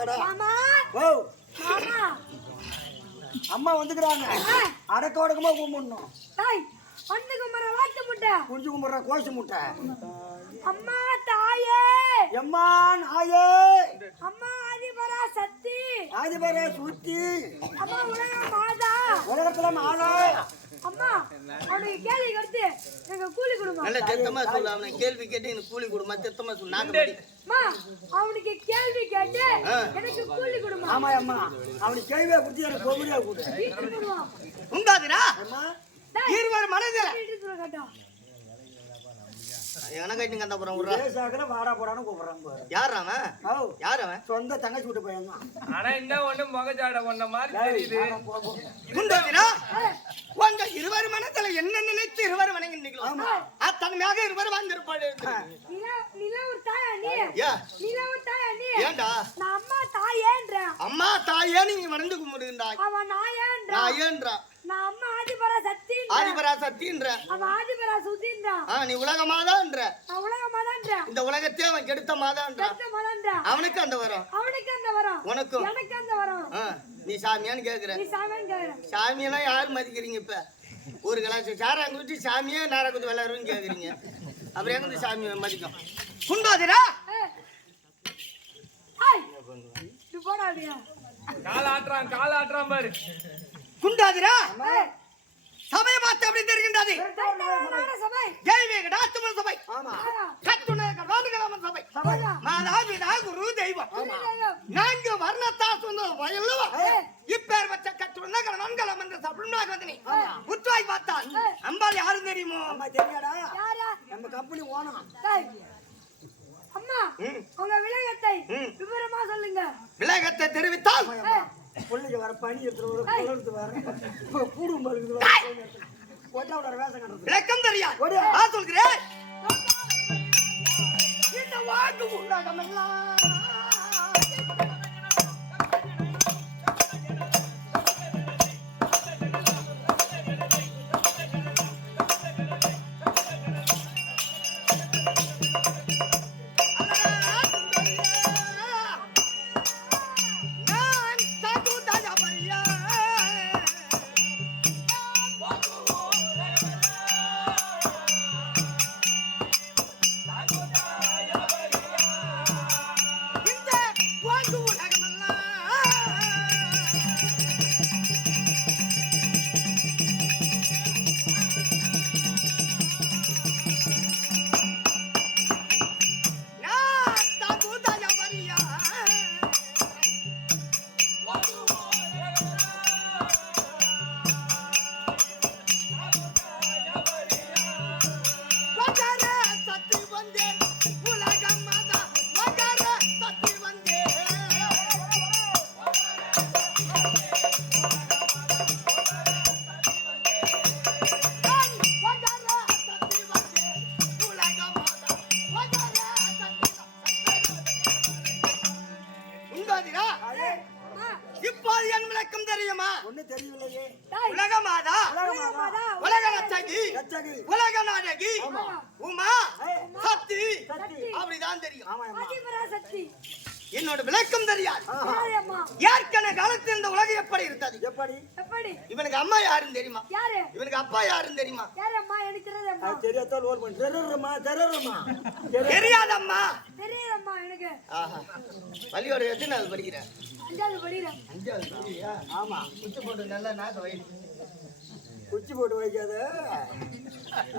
வாடா. மாமா ஓ மாமா அம்மா வந்துக்கிறாங்க. அடக்க ஒடக்கமா கும்பிடணும். டேய் வந்து கும்பற வாத்து முட்டை குஞ்சு கும்பிடுற கோஷி முட்டை. அம்மா தாயே எம்மா நாயே அம்மா ஆதிபரா சக்தி ஆதிபரே சுத்தி அம்மா உலக மாதா உலகத்துல மாதா. அம்மா அவனுக்கு கேள்வி கடுத்து எங்க கூலி கொடுமா. நல்ல சத்தமா சொல்லு. அவனை கேள்வி கேட்டு எனக்கு கூலி கொடுமா. சத்தமா சொல்லு. நாங்க அம்மா அவனுக்கு கேள்வி கேட்டு எனக்கு கூலி கொடுமா. ஆமா அம்மா அவனுக்கு கேள்வியா கொடுத்து எனக்கு கோபுரியா கொடு. வீட்டுக்கு கொடுமா. உண்டாதுடா அம்மா இருவர் மனதில வீட்டுக்கு சொல்ல கேட்டா எனக்கு கட்டி கண்ட போறான் விடுறா. பேசாக்கல வாடா போடான்னு கூப்பிடுறான் பாரு. யார் அவன்? ஓ யார் அவன்? சொந்த தங்கச்சி விட்டு பையன் தான். ஆனா என்ன ஒண்ணு முகஜாட ஒண்ண மாதிரி தெரியுது. உண்டாதுடா உங்க இருவர் மனதில என்ன நினைத்து இருவர் வணங்கினீங்களோ அத்தனையாக இருவர் வந்திருப்பாடு. நிலா ஒரு தாயா நீ? யா நிலா ஒரு தாயா நீ? ஏண்டா நான் அம்மா தாயேன்ற. அம்மா தாயே நீ வணந்து கும்பிடுங்கடா. அவன் நாயேன்ற. நான் ஏன்றா நான் அம்மா ஆதிபரா சக்தின்ற. ஆதிபரா சத்தின்ற. அவன் ஆதிபரா சுத்தின்ற. நீ உலக மாதான்ற. நான் உலக மாதான்ற. இந்த உலகத்தை அவன் கெடுத்த மாதான்ற. கெட்ட மாதான்ற. அவனுக்கு அந்த வரும். அவனுக்கு அந்த வரும். உனக்கும் எனக்கு அந்த வரும். நீ சாமியான்னு கேக்குற. நீ சாமியான்னு கேக்குற. சாமியெல்லாம் யாரு மதிக்கிறீங்க? இப்ப ஒரு கிளாஸ் சாராங்க ஊற்றி சாமியே நாரகுத்து விளையாடுன்னு கேக்குறீங்க. அப்புறம் எங்க சாமி மதிக்கும்? குண்டாதிரா ஏய் நீ போடாதீங்க. கால் ஆட்டுறான் பாரு. குண்டாதிரா ஏய் சபையை பார்த்து எப்படி தெரிகின்றது? சபை தெய்வீக டாத்துமன் சபை. ஆமா கத்துணக வாதுகராமன் சபை. மாதா பிதா குரு தெய்வம். நான்கு வர்ணத்தா சொந்த வயல்லவா இப்பேர் வச்ச கத்துணக நன்கலம் என்ற சபுனாக வந்தனி உத்வாய் பார்த்தான். அம்பாள் யாரும் தெரியுமோ? அம்மா தெரியாடா? யாரா? நம்ம கம்பெனி ஓனம். டேய் அம்மா உங்க விளையத்தை விவரமா சொல்லுங்க. விலகத்தை தெரிவித்தால் பிள்ளைக்கு வர பனி எடுத்து வர வர கூடும் இருக்குது ஒட்டாவோட வேஷம் கட்டுறது விளக்கம் தெரியாது. நான் சொல்கிறேன் இந்த வாக்கு உண்டாகமெல்லாம் இப்போது என் விளக்கம் தெரியுமா? ஒண்ணு தெரியவில்லையே. உலக மாதா உலக ரட்சகி உலக நாயகி உமா சக்தி அப்படிதான் தெரியும். ஆதிபரா சக்தி என்னோட விளக்கம் தெரியாது. அம்மா ஏற்கனவே காலத்தில் இந்த உலகம் எப்படி இருந்தது? எப்படி எப்படி? இவனுக்கு அம்மா யாருன்னு தெரியுமா? யாரு? இவனுக்கு அப்பா யாருன்னு தெரியுமா? யாரு அம்மா? எனக்கு தெரியாது அம்மா. தெரியாத லோன் பண்ணு தெரறமா தெரியாதம்மா. தெரியாதம்மா எனக்கு. ஆஹா பள்ளியோட எத்தனாவது படிக்கிற? 5வது படிக்கிறேன். 5வது படிக்கிறியா? ஆமா குச்சி போட்டு நல்லா நாக்க வை. குச்சி போட்டு வைக்காத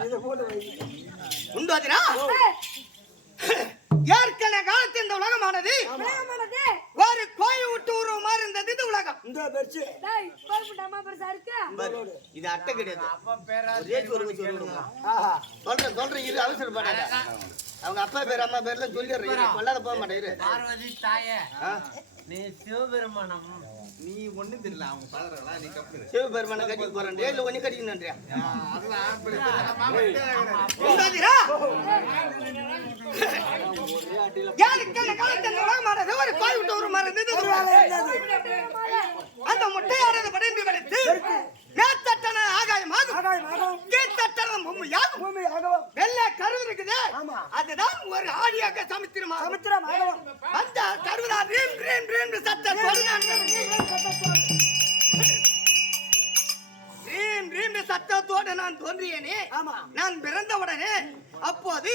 இத போட்டு வை. உண்டாதிரா ஏற்கனவே காலத்தில் இந்த உலகமானது ஒரு கோயில் விட்டு உருவமா இருந்தது இந்த உலகம். இந்த பெருசு டேய் கோயில் அம்மா பெருசா இருக்கு. இது அட்டை கிடையாது. அப்பா பேரா சொல்றேன் இது அவசரப்படாத. அவங்க அப்பா பேர் அம்மா பேர்ல சொல்லிடுறேன். கொள்ளாத போக மாட்டேன். பார்வதி தாயே நீ சிவபெருமானம். நீ ஒண்ணும் தெரியல. அவங்க பாக்குறாங்களா? நீ கப்பு சிவபெருமான கட்டிக்கு போறேன். இல்ல ஒண்ணு கட்டிக்கணும்ன்றியா? ஒரு கோயில் விட்டு ஒரு மரம் அந்த முட்டையானது படைந்து வெடித்து மேத்தட்டன ஆகாயமாகும் கீழ்த்தட்டன பூமியாகும் வெள்ளை கருவிர இருக்குது. ஆமா. அதுதான் ஒரு ஆடியாக சமுத்திரமா சமுத்திரம் ஆகவம். வந்த கருவதா ரீம் ரீம் ரீம் சத்தம் ரீம் ரீம் சத்தத்தோடு நான் தோன்றியேனே. ஆமா. நான் பிறந்தவுடனே அப்போது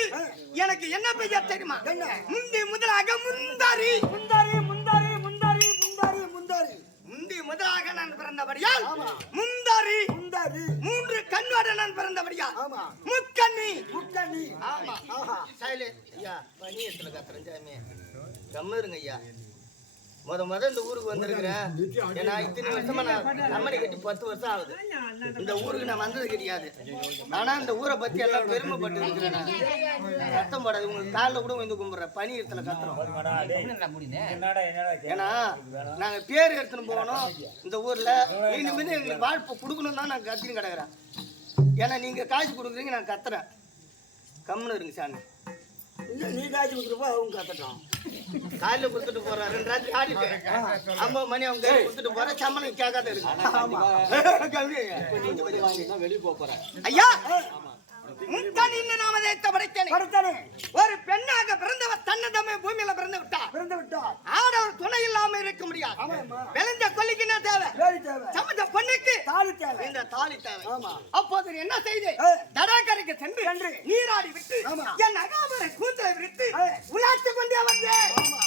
எனக்கு என்ன பெயர் தெரியுமா? என்ன? முந்தி முதலாக முந்தாரி. முந்தாரி முந்தாரி முந்தாரி முந்தாரி முந்தாரி. முந்தி முதலாக நான் பிறந்தபடியால் ஆமா. முந்தாரி. முந்தாரி. 3 கண்ணோட நான் பிறந்தபடியால் ஆமா. முக்கண்ணி. முக்கண்ணி. ஆமா. ஆஹா. சைலே ஐயா பனியத்துல கத்துறேன் கம்ம இருங்க ஐயா. முத இந்த ஊருக்கு வந்திருக்கிறேன். ஏன்னா இத்தனை வருஷமா நான் கம்பெனி கட்டி 10 வருஷம் ஆகுது. இந்த ஊருக்கு நான் வந்தது கிடையாது. ஆனா இந்த ஊரை பத்தி எல்லாம் பெருமைப்பட்டு இருக்கிறேன். நான் சத்தம் போடாது. உங்களுக்கு காலில் கூட வந்து கும்பிடுறேன். பனி இடத்துல கத்துறோம். ஏன்னா நாங்க பேர் எடுத்துன்னு போகணும் இந்த ஊர்ல. இனிமேல் எங்களுக்கு வாழ்ப்பு கொடுக்கணும் தான் நான் கத்தின்னு கிடக்குறேன். ஏன்னா நீங்க காசு கொடுக்குறீங்க, நான் கத்துறேன். கம்முன்னு இருங்க சாமி. இல்ல நீ காய்ச்சி கொடுத்துருப்பா அவங்க கத்தட்டும். காலையில கொடுத்துட்டு போறேன். 2 ராத்திரி ஆடிட்டு 50 மணி அவங்க கொடுத்துட்டு போறேன். சம்பளம் கேட்காத இருக்கு. ஆமா. வெளியே போறேன். ஐயா முன்கணின்னு நாம தேய்த்த படைத்தேனே. படுத்தானே. ஒரு பெண்ணாக பிறந்தவர் தன்னதமே பூமியில பிறந்து விட்டா. பிறந்து விட்டோம். ஆடவர் துணை இல்லாம இருக்க முடியாது. ஆமாம்மா. விளைஞ்ச கொல்லிக்கு என்ன தேவை? வேலி தேவை. சமந்த பொண்ணுக்கு தாலி தேவை. இந்த தாலி தேவை. ஆமா. அப்போது நீ என்ன செய்து ஏ. தடாக்கரைக்கு சென்று நீராடி விட்டு ஆமா. என் அகாமரை கூந்தலை விரித்து ஏ. உலாத்து கொண்டே வந்தேன். ஆமா.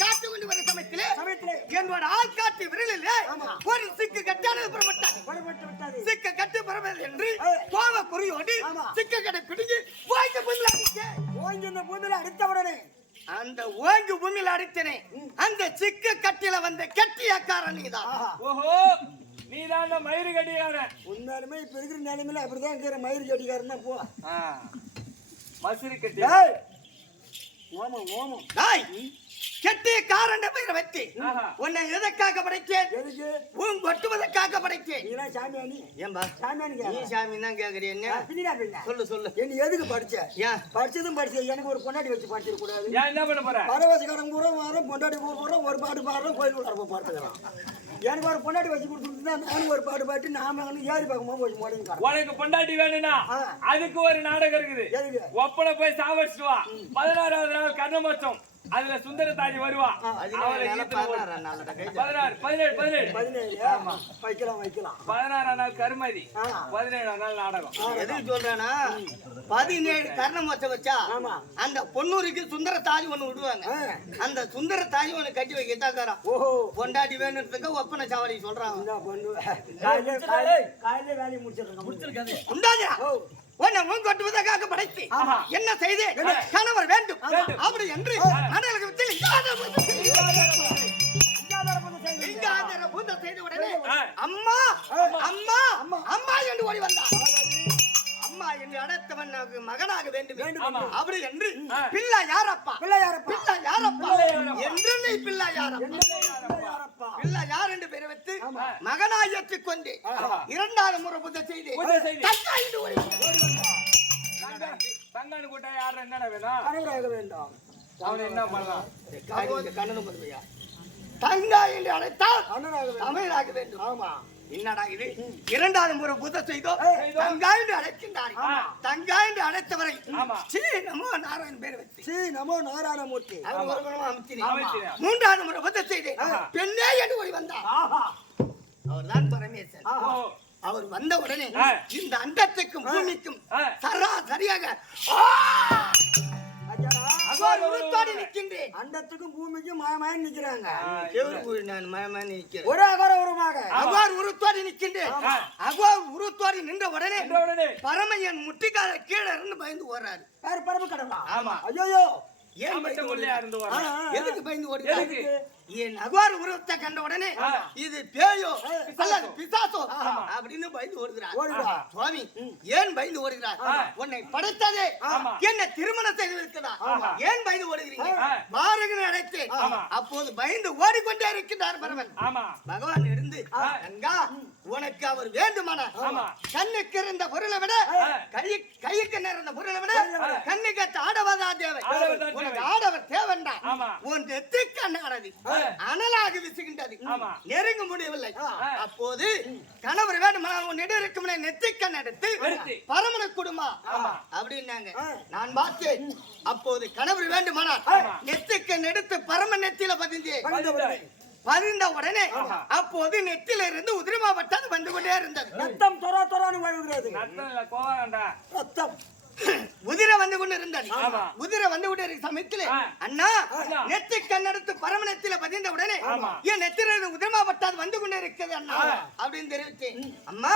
காத்து கொண்டு வர சமயத்திலே சமயத்திலே என்னோட ஆள்காட்டி விரலிலே ஆமா. ஒரு சிக்கு கட்டானது புறப்பட்டார். புறப்பட்டு விட்டாரு. சிக்க கட்டு புறப்பட்டது என்று ஏ. கோவ குறியோடு ஆமா. சிக்க கடை பிடிங்கி ஓய்ந்து பூமியில் அடித்தேன். ஓய்ந்து இந்த பூமியில அடித்த உடனே அந்த ஓய்ந்து பூமியில் அடித்தனே அந்த சிக்க கட்டில வந்த கெட்டியக்காரன் நீதான். ஆஹா. ஓஹோ, நீதான் மயிறு கட்டிக்காரன். உண்மையாலுமே இப்ப இருக்கிற நிலைமையில அப்படிதான் இருக்கிற மயிறு கட்டிக்காரன் தான். போ மசுரி கட்டி. ஏய். ஓமம் ஓமம். டாய் கெட்டியக்காரன் பெயரை வைத்து ஆஹா. உன்னை எதற்காக படைத்தேன்? எதுக்கு உன் கொட்டுவதற்காக படைத்தேன். நீலாம் சாமியானி ஏன்பா சாமியானி நீ கேட்க சாமி தான் கேக்குறீ என்ன? பின்னா பின்ன சொல்லு சொல்லு. என்ன எதுக்கு படிச்ச? ஏன் படிச்சதும் படிச்ச எனக்கு ஒரு பொண்டாட்டி வச்சு படிச்சிட கூடாது. ஏன் என்ன பண்ண போற? பரவாசிக்காரன் பூரா வாரம் பொண்டாட்டி பூரா ஒரு பாட்டு பாடுறோம் கோயில் உள்ள பாட்டுக்கலாம். எனக்கு ஒரு பொண்டாட்டி வச்சு கொடுத்துருந்தா நானும் ஒரு பாட்டு பாட்டு நாம ஏறி பார்க்கும்போது போய் மோடிங்க. உனக்கு பொண்டாட்டி வேணும்னா அதுக்கு ஒரு நாடகம் இருக்குது. எதுக்கு? ஒப்பனை போய் சாவடிச்சுட்டு வா. 16வது நாள் கர்ணமோட்சம். அதுல சுந்தரதாஜி வருவா. அவளை ஈத்துன்னு போ. 16, 17, 17. 17 வைக்கலாம் வைக்கலாம். 16ஆம் நாள் கருமதி. ஆ. 17ஆம் நாள் நாடகம். எதுக்கு சொல்றானா 17 கர்ணமோட்சம் வச்சா ஆமா. அந்த பொண்ணூருக்கு சுந்தர தாலி ஒண்ணு விடுவாங்க. ஆ. அந்த சுந்தர தாலி ஒண்ணு கட்டி வைக்கத்தாக்காரான். ஓஹோ பொண்டாட்டி வேணுன்றதுக்கு ஒப்பனை சாவடி சொல்றாங்க. என்ன பண்ணு காலையில வேலையை முடிச்சிருக்காங்க. உண்டாதா ஓ உன்னை முன் கொட்டுவதற்காக படைத்து ஆஹா. என்ன செய்து கணவர் வேண்டும் அப்படி என்று மணலுக்கு விட்டு லிங்காதார பூஜை செய்த உடனே அம்மா அம்மா அம்மா என்று ஓடி வந்தார். அம்மா என்று அடைத்தவன் மகனாக வேண்டும் அப்படி என்று பிள்ளை யாரப்பா பிள்ளை யாரப்பா? பிள்ளை யாரப்பா பிள்ளை யாரப்பா? என்று நீ பிள்ளை யாரப்பா பிள்ளை யார் என்று பெயர் வைத்து மகனாய் ஏற்றுக் கொண்டு 2வது முறை பூஜை செய்து பூஜை செய்து. தங்கா என்று ஓடி வந்தார். தங்கானு கூட்டா யாரும் என்னடா வேணும்? கணவராக வேண்டாம். அவன் என்ன பண்ணலாம்? கண்ணனு பதுமையா தங்கா என்று அழைத்தால் அண்ணனாக வேண்டும். தமிழாக வேண்டும். ஆமா என்னடா இது 2வது முறை பூஜை செய்தோ தங்கா என்று அழைக்கின்றார். தங்கா என்று அழைத்தவரை ஆமா. ஸ்ரீ நமோ நாராயண் பேர் வச்சு ஸ்ரீ நமோ நாராயணமூர்த்தி. அவர் ஒரு குணமா அமைச்சினேன். அமைச்சினேன். 3வது முறை பூஜை செய்து பெண்ணே என்று ஓடி வந்தார். ஆஹா அவர்தான் பரமேசன். ஆஹா அவர் வந்த உடனே ஆ. இந்த அண்டத்துக்கும் பூமிக்கும் ஆ. சரியாக அஜாரா அகோர் உருத்தோடி நிற்கின்றேன். அண்டத்துக்கும் பூமிக்கும் மாயமாய் நிக்கிறாங்க. செவரு நான் மயமானி நிற்கிறேன். ஒரு அகர உருமாக அகோர் உருத்தோடி நிற்கின்றேன். அகோர் உருத்தோடி நின்ற உடனே உடனே பரமையன் முட்டிக்கால கீழே இருந்து பயந்து ஓடுறாரு. யார் பரம கடவுளா? ஆமா. ஐயோ ஏன் அமைச்ச பயந்து உள்ளே ஓடுறாரு? இருந்து வர. எதுக்கு பயந்து ஓடுறாரு? எதுக்கு? என் அகோர் உருவத்தை கண்ட உடனே இது பேயோ அல்லது பிசாசோ அப்படின்னு பயந்து ஓடுகிறார். ஓடுறா. சுவாமி ஏன் பயந்து ஓடுகிறார்? உன்னை படைத்ததே என்ன திருமணம் செய்து இருக்கிறார். ஏன் பயந்து ஓடுகிறீங்க? பாரகனை அடைத்தேன். அப்போது பயந்து ஓடிக்கொண்டே இருக்கின்றார் பரமன். ஆமா. பகவான் இருந்து கங்கா உனக்கு அவர் வேண்டுமானார் ஆமா. கண்ணுக்கு இருந்த பொருளை விட கைக்கு நேர்ந்த பொருளை விட கண்ணுக்கு ஆடவதா தேவை. ஆடவர்தான் உனக்கு ஆடவர் தேவண்டா. ஆமா. உன் நெத்திக்கு அண்ணானது அனலாக விசுகின்றது. ஆமா. நெருங்க முடியவில்லை. அப்போது கணவர் வேண்டுமானால் உன் நெடுக்கும் நெத்திக்கண் எடுத்து பரமன குடும்பா அப்படின்னாங்க. நான் பார்த்தேன். அப்போது கணவர் வேண்டுமானால் நெத்திக்கண் எடுத்து பரம நெத்தியில பதிந்த உடனே அப்போது நெத்தில இருந்து உதிரமா பட்டாது வந்து கொண்டே இருந்தது. ரத்தம் தொரா தொரான்னு வழுகிறது. ரத்தம் உதிர வந்து கொண்டு இருந்தது. உதிர வந்து கொண்டு இருக்க சமயத்திலே அண்ணா நெத்தி கண்ணெடுத்து பரமநெத்தில பதிந்த உடனே என் நெத்தில உதிரமா பட்டாது வந்து கொண்டே இருக்குது அண்ணா அப்படின்னு தெரிவித்தேன். அம்மா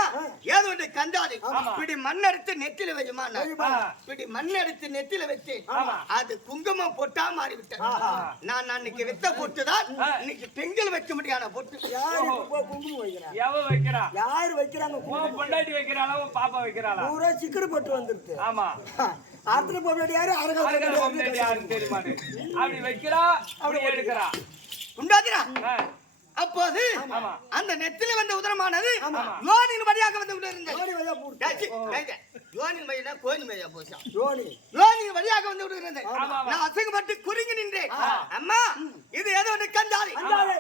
ஏதோ ஒன்று கந்தாது இப்படி மண் எடுத்து நெத்தில வையுமா, இப்படி மண் எடுத்து நெத்தில வச்சேன். அது குங்குமம் பொட்டா மாறிவிட்டேன். நான் அன்னைக்கு வித்த பொட்டுதான் இன்னைக்கு பெண்கள் வைக்க முடியாத பொட்டு. குங்குமம் வைக்கிறான். யாரு வைக்கிறாங்க? பொண்டாட்டி வைக்கிறாளா பாப்பா வைக்கிறாளா? பூரா சிக்கரு பட்டு வந்துருக்கு. ஆமா. ஆத்துல போய் யாரு யாரும் தெரிய மாட்டேன். அப்படி வைக்கிறா அப்படி எடுக்கிறா. உண்டாதிரா அப்போது அந்த நெத்தில வந்த உதரமானது யோனின் வழியாக வந்து இருந்தது. யோனின் வழியா கோனி வழியா போச்சா? யோனின் வழியாக வந்து இருந்தது. நான் அசங்கப்பட்டு குறுங்கி நின்றேன். அம்மா இது ஏதோ ஒன்று கந்தாது.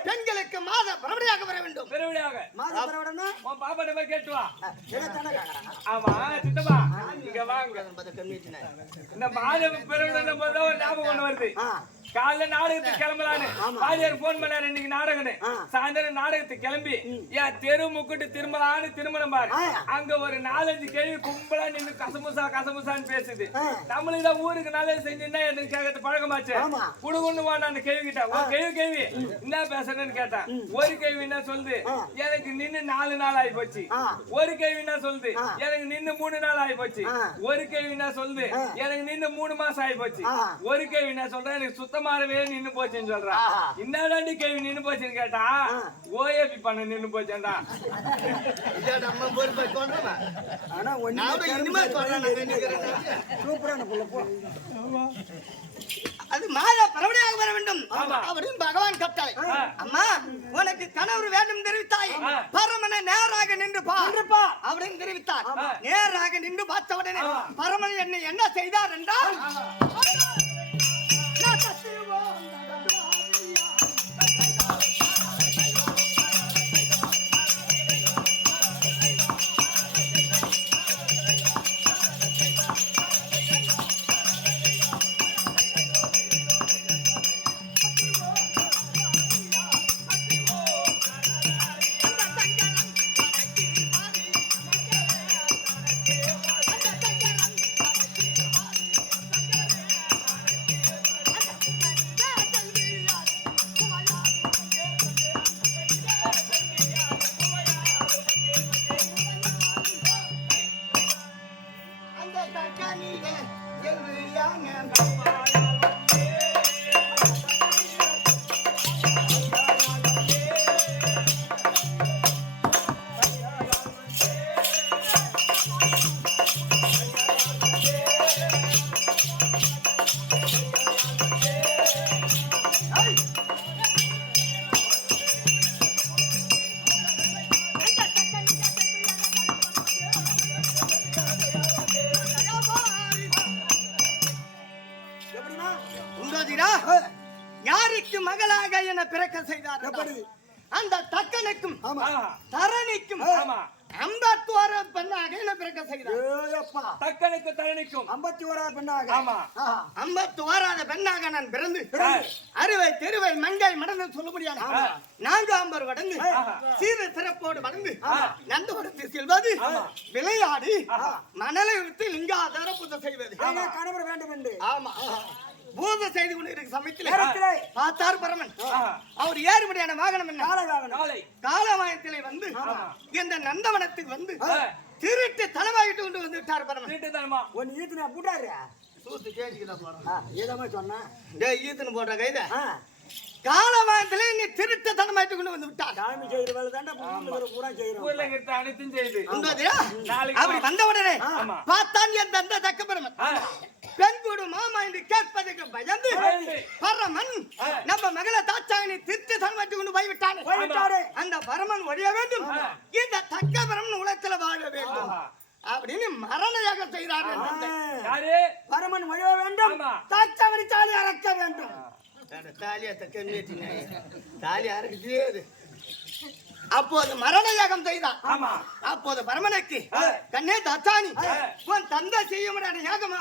பெண்களுக்கு மாத பரவடியாக வர வேண்டும். பெருவடியாக மாத பரவடனா உன் பாப்பா போய் கேட்டு வா. ஆமா சித்தப்பா இங்க வாங்க. இந்த மாத பெருவடன போது ஒரு ஞாபகம் ஒண்ணு வருது. காலைல நாடகத்துக்கு கிளம்பலான்னு பாதியார் போன் பண்ணாரு. இன்னைக்கு நாடகம் சாயந்தரம் நாடகத்துக்கு கிளம்பி ஏன் தெரு முக்கிட்டு திரும்பலான்னு திருமணம் பாரு. அங்க ஒரு 4-5 கேள்வி கும்பலா நின்று கசமுசான்னு பேசுது. நம்மளுக்கு தான் ஊருக்கு நல்லது செஞ்சுன்னா எனக்கு கேட்கறது பழக்கமாச்சு. குடுகுன்னு வாங்க அந்த கேள்வி கிட்ட ஒரு கேள்வி என்ன பேசுறேன்னு கேட்டேன். ஒரு கேள்வி என்ன சொல்லுது, எனக்கு நின்னு 4 நாள் ஆகி போச்சு. ஒரு கேள்வி என்ன சொல்லுது, எனக்கு நின்னு 3 நாள் ஆகி போச்சு. ஒரு கேள்வி என்ன சொல்லுது, எனக்கு நின்னு 3 மாசம் ஆகி போச்சு. ஒரு கேள்வி என்ன சொல்றேன், எனக்கு சுத்தமாகவே நின்னு போச்சுன்னு சொல்றான். என்னடாண்டி கேள்வி நின்னு போச்சுன்னு கேட்டா ஓஏபி பண்ண நின்னு போச்சேன்டா. அது மாதா பரவடியாக வர வேண்டும் அப்படின்னு பகவான் கட்டளை. அம்மா உனக்கு கணவர் வேண்டும் தெரிவித்தாய். பரமனை நேராக நின்று பா அப்படின்னு தெரிவித்தார். நேராக நின்று பார்த்த உடனே பரமன் என்ன செய்தார் என்றால் யாருக்கு மகளாக என பிறக்க செய்தார். அந்த தக்கனுக்கும் தரணிக்கும் 51 பெண்ணாக என்ன பிறக்க செய்தார். தக்கனுக்கு தரணிக்கும் 51 பெண்ணாக. 51 பெண்ணாக நான் பிறந்து அறுவை தெருவை மங்கை மடந்து சொல்ல முடியாது. 4 வடங்கு சீர சிறப்போடு வளர்ந்து நந்தவனத்தில் செல்வது, விளையாடி மணலை விட்டு லிங்காதார பூஜை செய்வது. கணவர் வேண்டும் என்று. ஆமா பூஜை செய்து கொண்டு இருக்க சமயத்தில் பார்த்தார் பரமன். அவர் ஏறுபடியான வாகனம் என்ன? காலவாயத்திலே வந்து இந்த நந்தவனத்துக்கு வந்து திருட்டு தலைவாயிட்டு கொண்டு வந்து விட்டார் பரமன். ஒன்னு ஈத்துனா போட்டாரு. சூத்து கேட்டுக்கிட்ட போறான். ஏதமா சொன்னா ஈத்துன்னு போடுற கைத காலவாயத்திலே நீ திருட்டு தலைமாயிட்டு கொண்டு வந்து விட்டார். சாமி செய்யற வேலை தாண்டா பூரா செய்யறோம். அனைத்தும் செய்து அப்படி வந்த உடனே பார்த்தான் என் தந்த தக்க பரமன் பெண் கூடு மாமா என்று கேட்பதற்கு பயந்து பரமன் நம்ம மகளை தாச்சாயினி திருட்டு சன்மட்டி கொண்டு போய்விட்டானே அந்த பரமன் ஒழிய வேண்டும், இந்த தக்க பரமன் உலகத்துல வாழ வேண்டும் அப்படின்னு மரணயாக செய்தார். பரமன் ஒழிய வேண்டும், தாச்சாயினி தாலி அறக்க வேண்டும். தாலி அறக்குது. அப்போது மரண யாகம் செய்தான். அப்போது பரமனுக்கு கண்ணே தாத்தானி உன் தந்தை செய்ய முடியாத யாகமா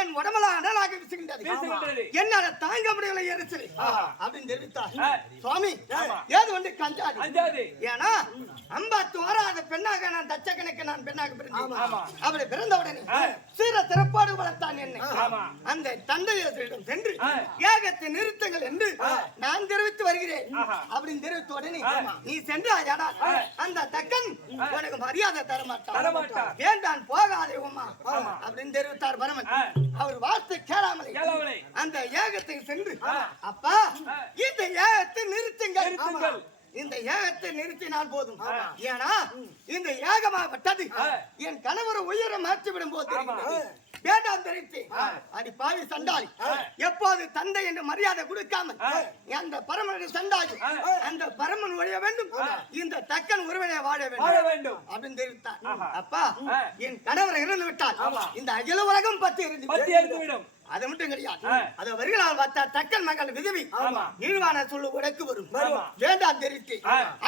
என் உடம்புல அனலாக வீசுகின்றது, என்னால தாங்க முடியல எரிச்சல் அப்படின்னு தெரிவித்தார். சுவாமி ஏது வந்து கஞ்சாது, ஏன்னா 50 வராத பெண்ணாக நான் தச்சக்கனுக்கு நான் பெண்ணாக பிறந்தேன். அப்படி பிறந்தவுடனே சீர சிறப்பாடு வளர்த்தான் என்னை. அந்த தந்தையிடம் சென்று யாகத்தை நிறுத்துங்கள் என்று நான் தெரிவித்து வருகிறேன் அப்படின்னு தெரிவித்த உடனே நீ சென்று அந்த தக்கன் உனக்கு மரியாதை தரமாட்டான், வேண்டான் போகாதே உமா அப்படின்னு தெரிவித்தார் பரமன். அவர் வார்த்தை கேளாமலே அந்த ஏகத்தை சென்று அப்பா இந்த ஏகத்தை நிறுத்துங்கள், இந்த ஏகத்தை நிறுத்தினால் போதும், ஏன்னா இந்த ஏகமாகப்பட்டது என் கணவரை உயிரை மாற்றிவிடும் போது வேண்டாம் தெரிவித்து அடி பாவி சண்டாளி, எப்போது தந்தை என்று மரியாதை கொடுக்காமல் அந்த பரமனுடைய சண்டாளி அந்த பரமன் ஒழிய வேண்டும், இந்த தக்கன் உறவினை வாழ வேண்டும் அப்படின்னு தெரிவித்தார். அப்பா என் கணவரை இறந்து விட்டால் இந்த அகில உலகம் பத்தி எரிந்துவிடும். அது மட்டும் கிடையாது, அது வருகிறால் பார்த்தா தக்கன் மகள் விதவி நீழ்வான சொல்லு உடைக்கு வரும், வேண்டாம் தெரிவித்து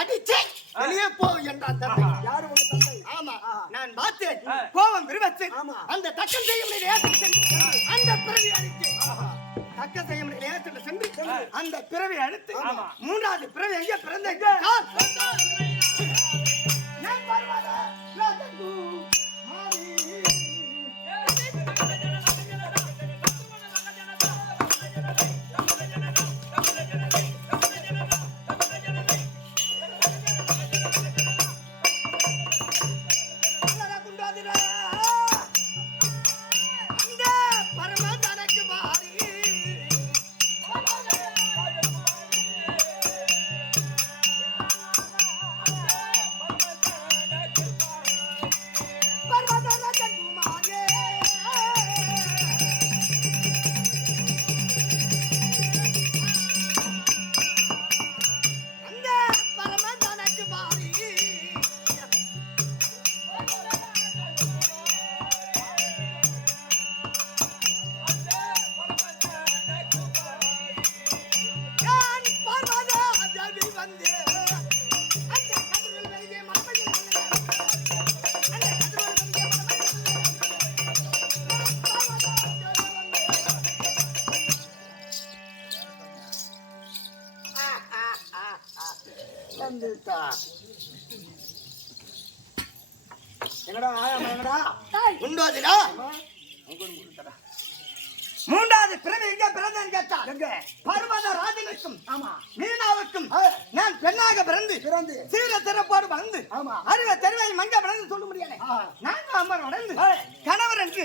அடிச்சு வெளியே போ என்றார் தந்தை. ஆமா நான் பார்த்தேன், கோபம் விரும்பத்து அந்த தக்கன் செய்யும் அந்த பிறவி அடித்து தக்க செய்யும் சென்று அந்த பிறவி அடித்து 3வது பிறவி எங்கே பிறந்த என்னடா என்னடா உண்டோதிடா 3வது பிறவி எங்க பிறந்தேன்னு கேட்டா பர்வத ராஜனுக்கும் மீனாவுக்கும் நான் பெண்ணாக பிறந்து சீர திறப்பாடு வந்து அறிவ தெருவை மங்க பிறந்து சொல்ல முடியல. நான் அமர் நடந்து கணவரனுக்கு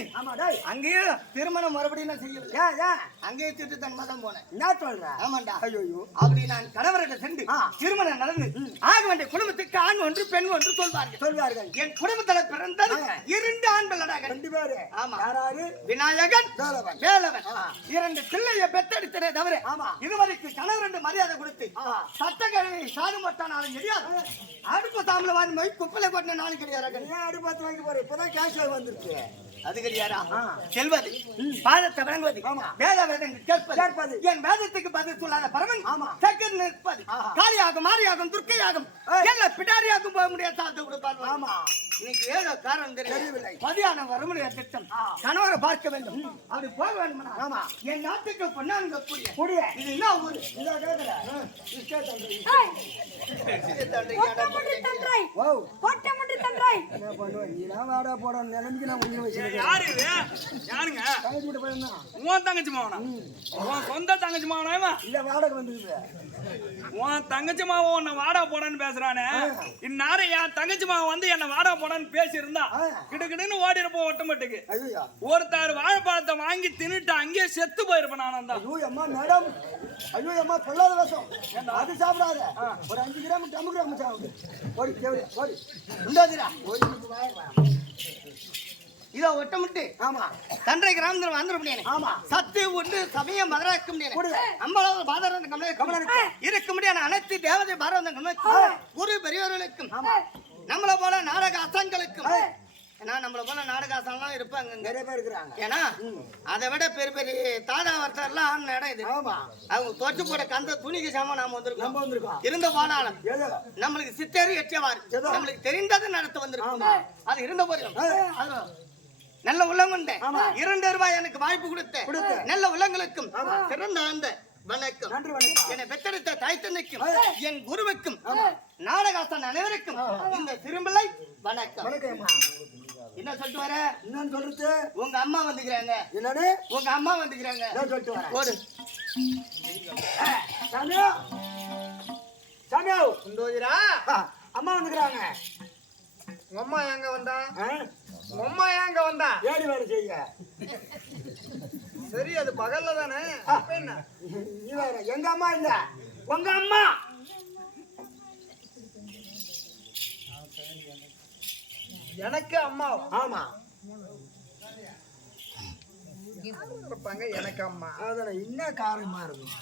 அங்கேயே திருமணம் மறுபடியும் செய்யல, அங்கேயே திட்டு தன் மதம் போனேன். நான் சொல்றேன் ஆமாண்டா. ஐயோ அப்படி நான் கணவர்கிட்ட சென்று திருமணம் நடந்து ஆக வேண்டிய குடும்பத்துக்கு ஆண் ஒன்று பெண் ஒன்று சொல்வார்கள். என் குடும்பத்துல பிறந்தது 2 ஆண்களடா, 2 பேரு. ஆமா, விநாயகன் வேலவன் 2 பிள்ளைய பெத்தெடுத்ததே தவிர இதுவரைக்கும் கணவர் என்று மரியாதை கொடுத்து சட்டக்கழிவை சாது மட்டானாலும் கிடையாது, அடுப்பு சாம்பல வாங்கி போய் குப்பையில கொட்டின நாளும் கிடையாது. அடுப்பத்து வாங்கி போற இப்பதான் கேஷ் வந்துருக்கு, அது கிடையாதா? செல்வது பாதத்தை வழங்குவது வேத வேதம் கேட்பது என் வேதத்துக்கு பதில் சொல்லாத பரமன் சக்கர் நிற்பது காளியாகும் மாரியாகும் துர்க்கையாகும் எல்லாம் பிடாரியாகும் போக முடியாது சாத்து கொடுப்பாரு. ஆமா இன்னைக்கு ஏதோ காரணம் தெரியவில்லை, மதியானம் வருமுறைய திட்டம் கணவரை பார்க்க வேண்டும், அப்படி போக வேண்டும். ஆமா என் நாட்டுக்கு பொன்னாங்க கூடிய இது என்ன ஊரு தங்கச்சி மாவனா சொந்த தங்கச்சி மாவனா இல்ல வாடகை வந்து உன் தங்கச்சி மாவன் உன்னை வாடா போடான்னு பேசுறானே, இந்நேரம் என் தங்கச்சி மாவன் வந்து என்ன வாடா போடான்னு பேசி இருந்தா கிடுக்கிடுன்னு ஓடிருப்போம் ஒட்டமட்டுக்கு. ஒருத்தர் வாழைப்பழத்தை வாங்கி தின்னுட்டு அங்கேயே செத்து போயிருப்பேன் நான் தான். ஐயோ அம்மா மேடம், ஐயோ அம்மா சொல்லாத விஷம் அது சாப்பிடாத, ஒரு 5 கிராம் 10 கிராம் சாப்பிடு. ஓடி ஓடி உண்டாதிரா ஓடி இதை ஒட்டமிட்டு ஆமா தன்றை கிராமத்தில் வந்துட முடியாது. ஆமா சத்து உண்டு சமயம் மதுராக்க முடியாது. கொடுங்க. அம்பளவு பாதரன் கமல இருக்க முடியாது. அனைத்து தேவதை பாரவந்தன் குரு பெரியவர்களுக்கும் நம்மளை போல நாடக அசங்களுக்கும் ஏன்னா நம்மள போல நாடக அசங்கெல்லாம் இருப்பாங்க நிறைய பேர் இருக்கிறாங்க. ஏன்னா அதை விட பெரிய பெரிய தாதா வர்த்தர்லாம் ஆன இடம் இது. ஆமா அவங்க தொட்டு போட கந்த துணிக்கு சாம நாம நம்ம வந்திருக்கோம். இருந்த போனாலும் ஏதோ நம்மளுக்கு சித்தேறி எச்சவாரு நம்மளுக்கு தெரிந்தது நடத்த வந்திருக்கோம். அது இருந்த போதிலும் அது நல்ல உள்ளம் கொண்ட 2 ரூபாய் எனக்கு வாய்ப்பு கொடுத்த நல்ல உள்ளங்களுக்கும் சிறந்த அந்த வணக்கம். நன்றி வணக்கம். என்னை பெற்றெடுத்த தாய் தந்தைக்கும் என் குருவுக்கும் நாடகாசன் அனைவருக்கும் இந்த திரும்பிள்ளை வணக்கம். வணக்கம் அம்மா. என்ன சொல்லிட்டு வர? என்னன்னு சொல்றது? உங்க அம்மா வந்துக்கிறாங்க. என்னன்னு? உங்க அம்மா வந்துக்கிறாங்க. நான் சொல்லிட்டு வரேன். ஓடு. சாமியா சாமியா குண்டோதிரா அம்மா வந்துக்கிறாங்க. உங்க அம்மா எங்க வந்தா? ஆ? உங்க அம்மா எங்க வந்தா? ஏடி வேலை செய்ய. சரி அது பகல்ல தானே. என்ன நீ வேற எங்க அம்மா இல்ல உங்க அம்மா. எனக்கு அம்மா. ஆமா இருப்பாங்க எனக்கு அம்மா. அதான் என்ன காரணமா இருக்கும்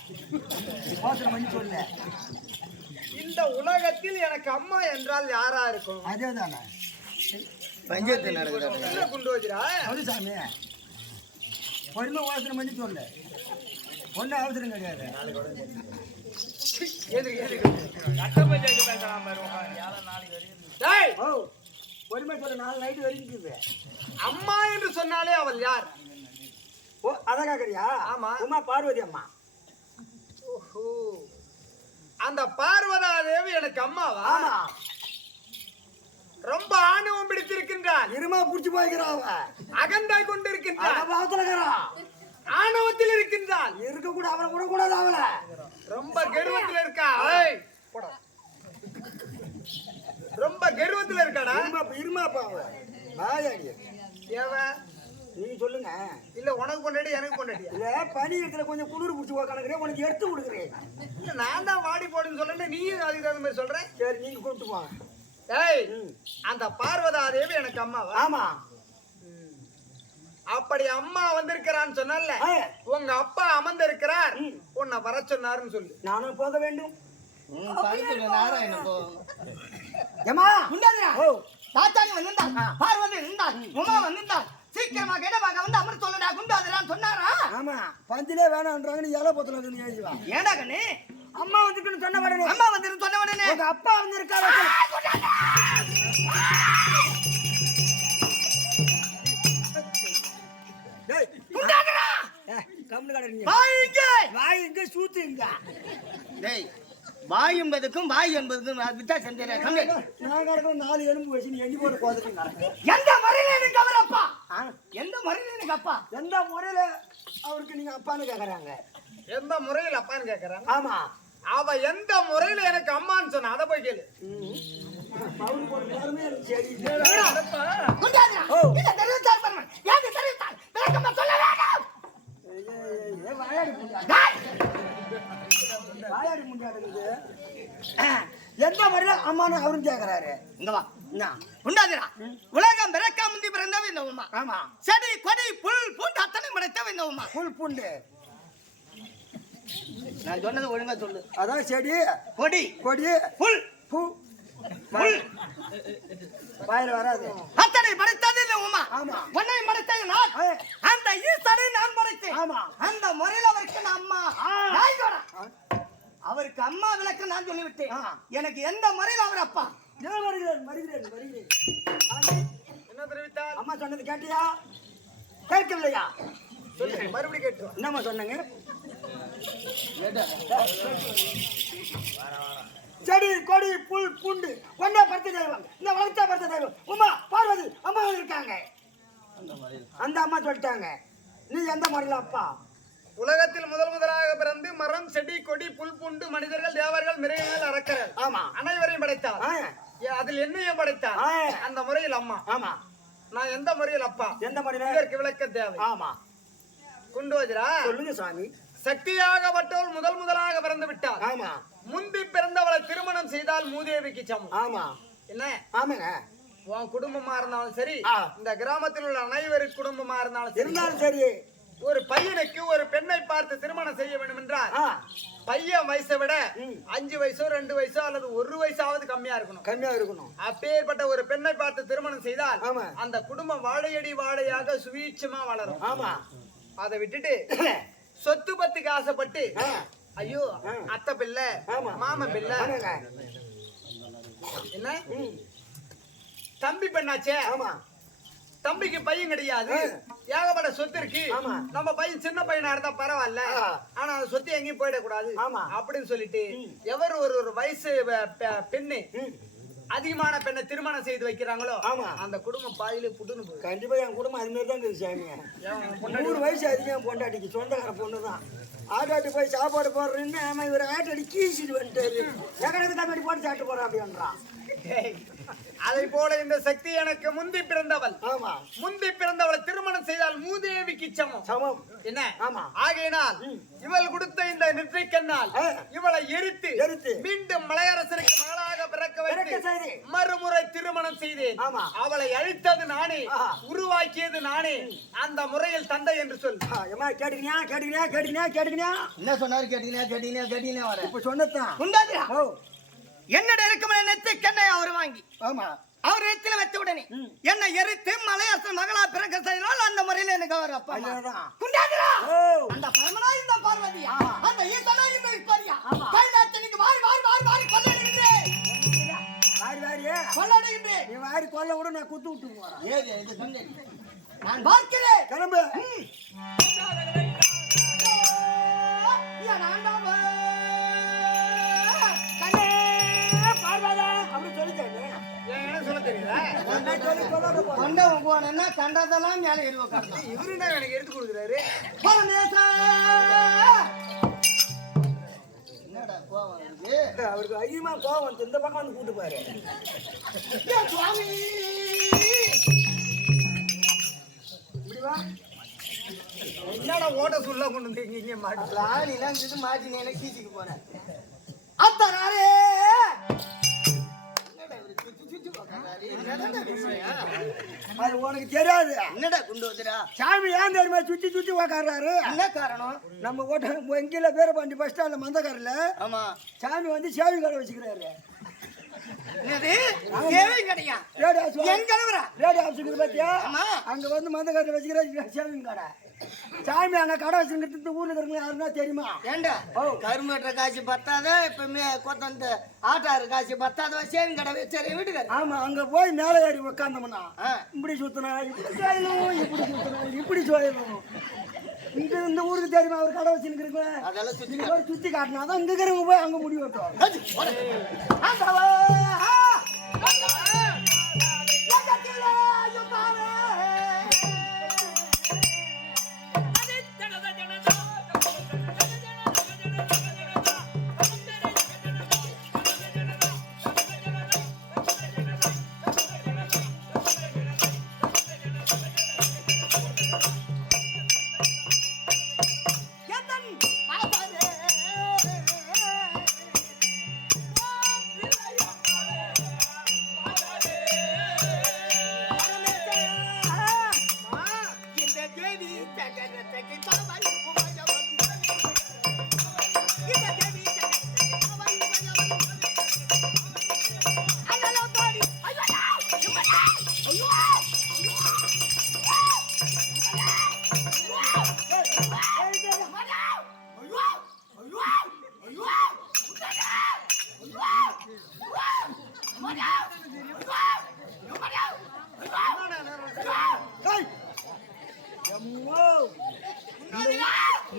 யோசனை பண்ணி சொல்ல. இந்த உலகத்தில் எனக்கு அம்மா என்றால் யாரா இருக்கும்? அதே தானே பஞ்சத்து நடக்குது. குண்டோதிரா சொல்லு சாமி. பொறுமை யோசனை பண்ணி சொல்லு. ஒன்றும் அவசரம் கிடையாது. கட்ட பஞ்சாயத்து பேசலாம் பாரு. டேய் ஓ பொறுமை சொல்ல. 4 நைட்டு வரைக்கும் அம்மா என்று சொன்னாலே அவள் யார்? ஓ அதான் கேக்குறியா? ஆமா. உமா பார்வதி அம்மா. ஓஹோ அந்த பார்வதா தேவி எனக்கு அம்மாவா? ஆமா. ரொம்ப ஆணவம் பிடித்திருக்கின்றான். இருமா புடிச்சு போய்க்கிறான். அகந்தாய் கொண்டிருக்கின்றான். பாவத்துலகிறான். ஆணவத்தில் இருக்கின்றான். இருக்க கூட அவனை கூட கூடாது. அவளை ரொம்ப கர்வத்தில் இருக்கா. ஏய் போடா. ரொம்ப கர்வத்தில் இருக்காடா. இருமாப்பா வாயாடி. ஏவ நீங்க சொல்லுங்க. இல்ல உனக்கு கொண்டாடி எனக்கு கொண்டாடி. இல்ல பனி இருக்கிற கொஞ்சம் குளிர் பிடிச்சி உக்காந்துக்கிறேன். உனக்கு எடுத்து கொடுக்குறேன். இல்ல நான் தான் வாடி போடுன்னு சொல்றேன். நீயும் அதுக்கு தகுந்த மாதிரி சொல்றேன். சரி நீங்க கூப்பிட்டு போங்க. ஏய் அந்த பார்வதா தேவி எனக்கு அம்மாவா? ஆமா. அப்படி அம்மா வந்திருக்கிறான்னு சொன்னல. உங்க அப்பா அமர்ந்திருக்கிறார். உன்னை வர சொன்னாருன்னு சொல்லு. நானும் போக வேண்டும். ஏமா குண்டாதிரா. ஓ தாத்தானி வந்திருந்தான். பார்வதி இருந்தான். உமா வந்திருந்தான். சீக்கிரமா கேட்ட பார்க்க வந்து அமர் சொல்லடா குண்டாதிரான்னு சொன்னாரா? ஆமா பந்திலே வேணான்றாங்க. நீ இலை பொத்துல வந்து எழுதிவா. ஏண்டா கண்ணு? அம்மா வந்துட்டுன்னு சொன்ன உடனே. அம்மா வந்துட்டு சொன்ன உடனே உங்க அப்பா வந்திருக்காரு. வாய் என்பதுக்கும் வாய் என்பதுக்கும் வித்தியாசம் தெரியாது. நான் கிடக்கும் 4 எலும்பு வச்சு நீ எண்ணி போட போதுக்கு எந்த முறையில எனக்கு அவர் அப்பா? எந்த முறையில எனக்கு அப்பா? எந்த முறையில அவருக்கு நீங்க அப்பான்னு கேக்குறாங்க? எந்த முறையில் அப்பான்னு கேக்குறாங்க? ஆமா. அவ எந்த முறையில எனக்கு அம்மான்னு சொன்ன அதை போய் கேளு. அவருக்கு ஒரு நேரமே சரி. வாயாடி முடியாது. எந்த முறையில அம்மான்னு அவரும் கேக்குறாரு. இங்க வா. உண்டாதிரா. உலகம் பிறக்க முந்தி பிறந்தவ இந்த உமா. ஆமா. செடி கொடி புல் பூண்டு அத்தனை படைத்தவ இந்த உமா. புல் பூண்டு. நான் சொன்னது ஒழுங்கா சொல்லு. அதான் செடி கொடி கொடி புல் பூ புல் வாயில வராது. அத்தனை படைத்தது இந்த உமா. ஆமா. உன்னை படைத்தது நான். அந்த ஈஸ்வரை நான் படைத்தேன். ஆமா. அந்த முறையில் அவருக்கு நான் அம்மா. நாய்கோடா. அவருக்கு அம்மா விளக்க நான் சொல்லிவிட்டேன். எனக்கு எந்த முறையில் அவர் அப்பா? வருகிறேன் வருகிறேன் வருகிறேன். என்ன தெரிவித்தார்? அம்மா சொன்னது கேட்டியா? கேட்கலையா? சொல்லு மறுபடியும் கேட்டு. என்னம்மா சொன்னங்க? செடி கொடி புல் பூண்டு கொண்டா படுத்த தெய்வம். இந்த வளர்த்தா படுத்த தெய்வம் உமா பார்வதி அம்மா இருக்காங்க. அந்த அம்மா சொல்லிட்டாங்க. நீ எந்த முறையில அப்பா? உலகத்தில் முதலாக பிறந்து மரம் செடி கொடி புல் பூண்டு மனிதர்கள் தேவர்கள் மிருகங்கள் அரக்கர்கள் ஆமா அனைவரையும் படைத்தார். அதில் என்னையும் படைத்தார். அந்த முறையில் அம்மா. ஆமா. நான் எந்த முறையில் அப்பா? எந்த முறையில? இதற்கு விளக்க தேவை. ஆமா. குண்டோதிரா சொல்லுங்க சாமி. சக்தியாகப்பட்டவள் முதலாக பிறந்து விட்டார். ஆமா. முந்தி பிறந்தவளை திருமணம் செய்தால் மூதேவிக்கு சமம். ஆமா. என்ன? ஆமாங்க. உன் குடும்பமா இருந்தாலும் சரி ஆ. இந்த கிராமத்தில் உள்ள அனைவரு குடும்பமா இருந்தாலும் சரி இருந்தாலும் சரி ஒரு பையனுக்கு ஒரு பெண்ணை பார்த்து திருமணம் செய்ய வேண்டும் என்றால் ஆ, பையன் வயசை விட 5 வயசோ 2 வயசோ அல்லது 1 வயசாவது கம்மியா இருக்கணும். கம்மியா இருக்கணும். அப்பேற்பட்ட ஒரு பெண்ணை பார்த்து திருமணம் செய்தால் ஆமா. அந்த குடும்பம் வாழையடி வாழையாக சுவீட்சமா வளரும். ஆமா. அதை விட்டுட்டு சொத்து பத்துக்கு ஆசைப்பட்டு ஆ, ஐயோ அத்தை பிள்ளை ஆமா. மாமன் பிள்ளை ஆமாங்க. என்ன தம்பி பெண்ணாச்சே ஆமா. தம்பிக்கு பையன் கிடையாது, ஏகப்பட்ட சொத்து இருக்கு, ஆமா. நம்ம பையன் சின்ன பையனா இருந்தா பரவாயில்ல, ஆ. ஆனா அந்த சொத்து எங்கேயும் போயிடக்கூடாது ஆமா. அப்படின்னு சொல்லிட்டு எவர் ஒரு வயசு பெண்ணு அதிகமான பெண்ணை திருமணம் செய்து வைக்கிறாங்களோ ஆமா. அந்த குடும்பம் பாதியிலே புட்டுன்னு போகுது. கண்டிப்பா என் குடும்பம் அது மாதிரி தான் இருக்குது சாமிங்க. 100 வயசு அதிகம் பொண்டாட்டிக்கு சொந்தக்கார பொண்ணு தான். ஆட்டாட்டி போய் சாப்பாடு போடுறேன்னு ஆமா இவர் ஆட்டாடி கீசிட்டு வந்துட்டாரு. எக்கடத்து கம்மிட்டி போட்டு சாப்பிட்டு போறான் அப்படின்றான். அதை போல இந்த சக்தி எனக்கு முந்தி பிறந்தவள். ஆமா. முந்தி பிறந்தவளை திருமணம் செய்தால் மூதேவிக்கு சமம். சமம். என்ன ஆமா. ஆகையினால் இவள் கொடுத்த இந்த நெற்றிக்கண்ணால் இவளை எரித்து மீண்டும் மலையரசனுக்கு மகளாக பிறக்க பிறக்க வைத்து செய்து. மறுமுறை திருமணம் செய்தேன். ஆமா. அவளை அழித்தது நானே, ஆஹா. உருவாக்கியது நானே. அந்த முறையில் தந்தை என்று சொல். ஏமா கேட்டுக்கினியா என்ன சொன்னாரு? கேட்டீங்கன்னா வர இப்ப சொன்னதான். உண்டாதிரா ஓ, என்னோட இருக்கும் நெத்திக்கண்ணை அவர் வாங்கி ஆமா. அவர் நெத்தில வச்ச உடனே என்னை எரித்து மலையரசன் மகளா பிறக்க செய்தால் அந்த முறையில எனக்கு அவர் அப்பா அம்மா. ஐயாதான். குண்டாதிரா ஓ, அந்த பரமனா இந்த பார்வதியா அந்த ஈசனா இந்த இப்பரியா கைலாசனுக்கு வாரி கொள்ளடுகின்றேன். கொள்ளடுகின்றேன். நீ வாரி கொல்ல விட நான் குத்து விட்டு போறேன். ஏது இது சொன்னேன். நான் பார்க்கிறேன். கிளம்பு. என் ஆண்டவா அப்படி சொல்லிட்டாங்க. ஏன் சொல்ல தெரியல? நான் சொல்லி சொல்லாத போறேன். கொண்டவன் போனேன்னா கண்டதெல்லாம் மேலே ஏறி உட்கார்ந்து இவரு என்ன எனக்கு எடுத்து கொடுக்குறாரு? பரமேசா என்னடா கோவம் இருக்கு? அவருக்கு அதிகமா கோவம் வந்து இந்த பக்கம் வந்து கூட்டு பாரு. ஏ சுவாமி இப்படி வா. என்னடா ஓட்ட சொல்ல கொண்டு வந்து இங்க மாட்டு. பிளானிலாம் இது மாட்டி நீ எனக்கு கீச்சிக்கு போனேன். அத்தனாரே என்னடா இவரு சுத்தி உட்கார்றாரு? என்னடா விஷயம்? அது உனக்கு தெரியாது. என்னடா குண்டு வந்துடா? சாமி ஏன் தெரியுமா சுத்தி உக்காடுறாரு? என்ன காரணம்? நம்ம ஓட்ட எங்கேயில பேரபாண்டி பஸ் ஸ்டாண்ட்ல மந்தக்காரில் ஆமா சாமி வந்து சேவிங் கடை வச்சுக்கிறாரு. என்னது சேவை கடையா? ரேடியோ ஆஃபீஸ் எங்க அளவுறா? ரேடியோ ஆஃபீஸுக்கு பார்த்தியா? ஆமா. அங்க வந்து மந்தக்காரில் வச்சுக்கிறாரு சேவிங் கடை. சாமி அங்க கடை வச்சுக்கிறது ஊர்ல இருக்கிறவங்க யாருன்னா தெரியுமா? ஏண்டா கருமற்ற காசு பத்தாத இப்ப கொத்தந்த ஆட்டாறு காசு பத்தாத சேவிங் கடை வச்சாரு வீட்டுக்காரு. ஆமா, அங்க போய் மேலே ஏறி உட்காந்தோம்னா இப்படி சுத்தனா இப்படி சுத்தணும், இப்படி சுத்தணும், இப்படி சுத்தணும். இங்க இந்த ஊருக்கு தெரியுமா அவர் கடை வச்சுருக்கிறீங்க? அதெல்லாம் சுத்தி சுத்தி காட்டினாதான் இங்க இருக்கிறவங்க போய் அங்க முடி வெட்டும்.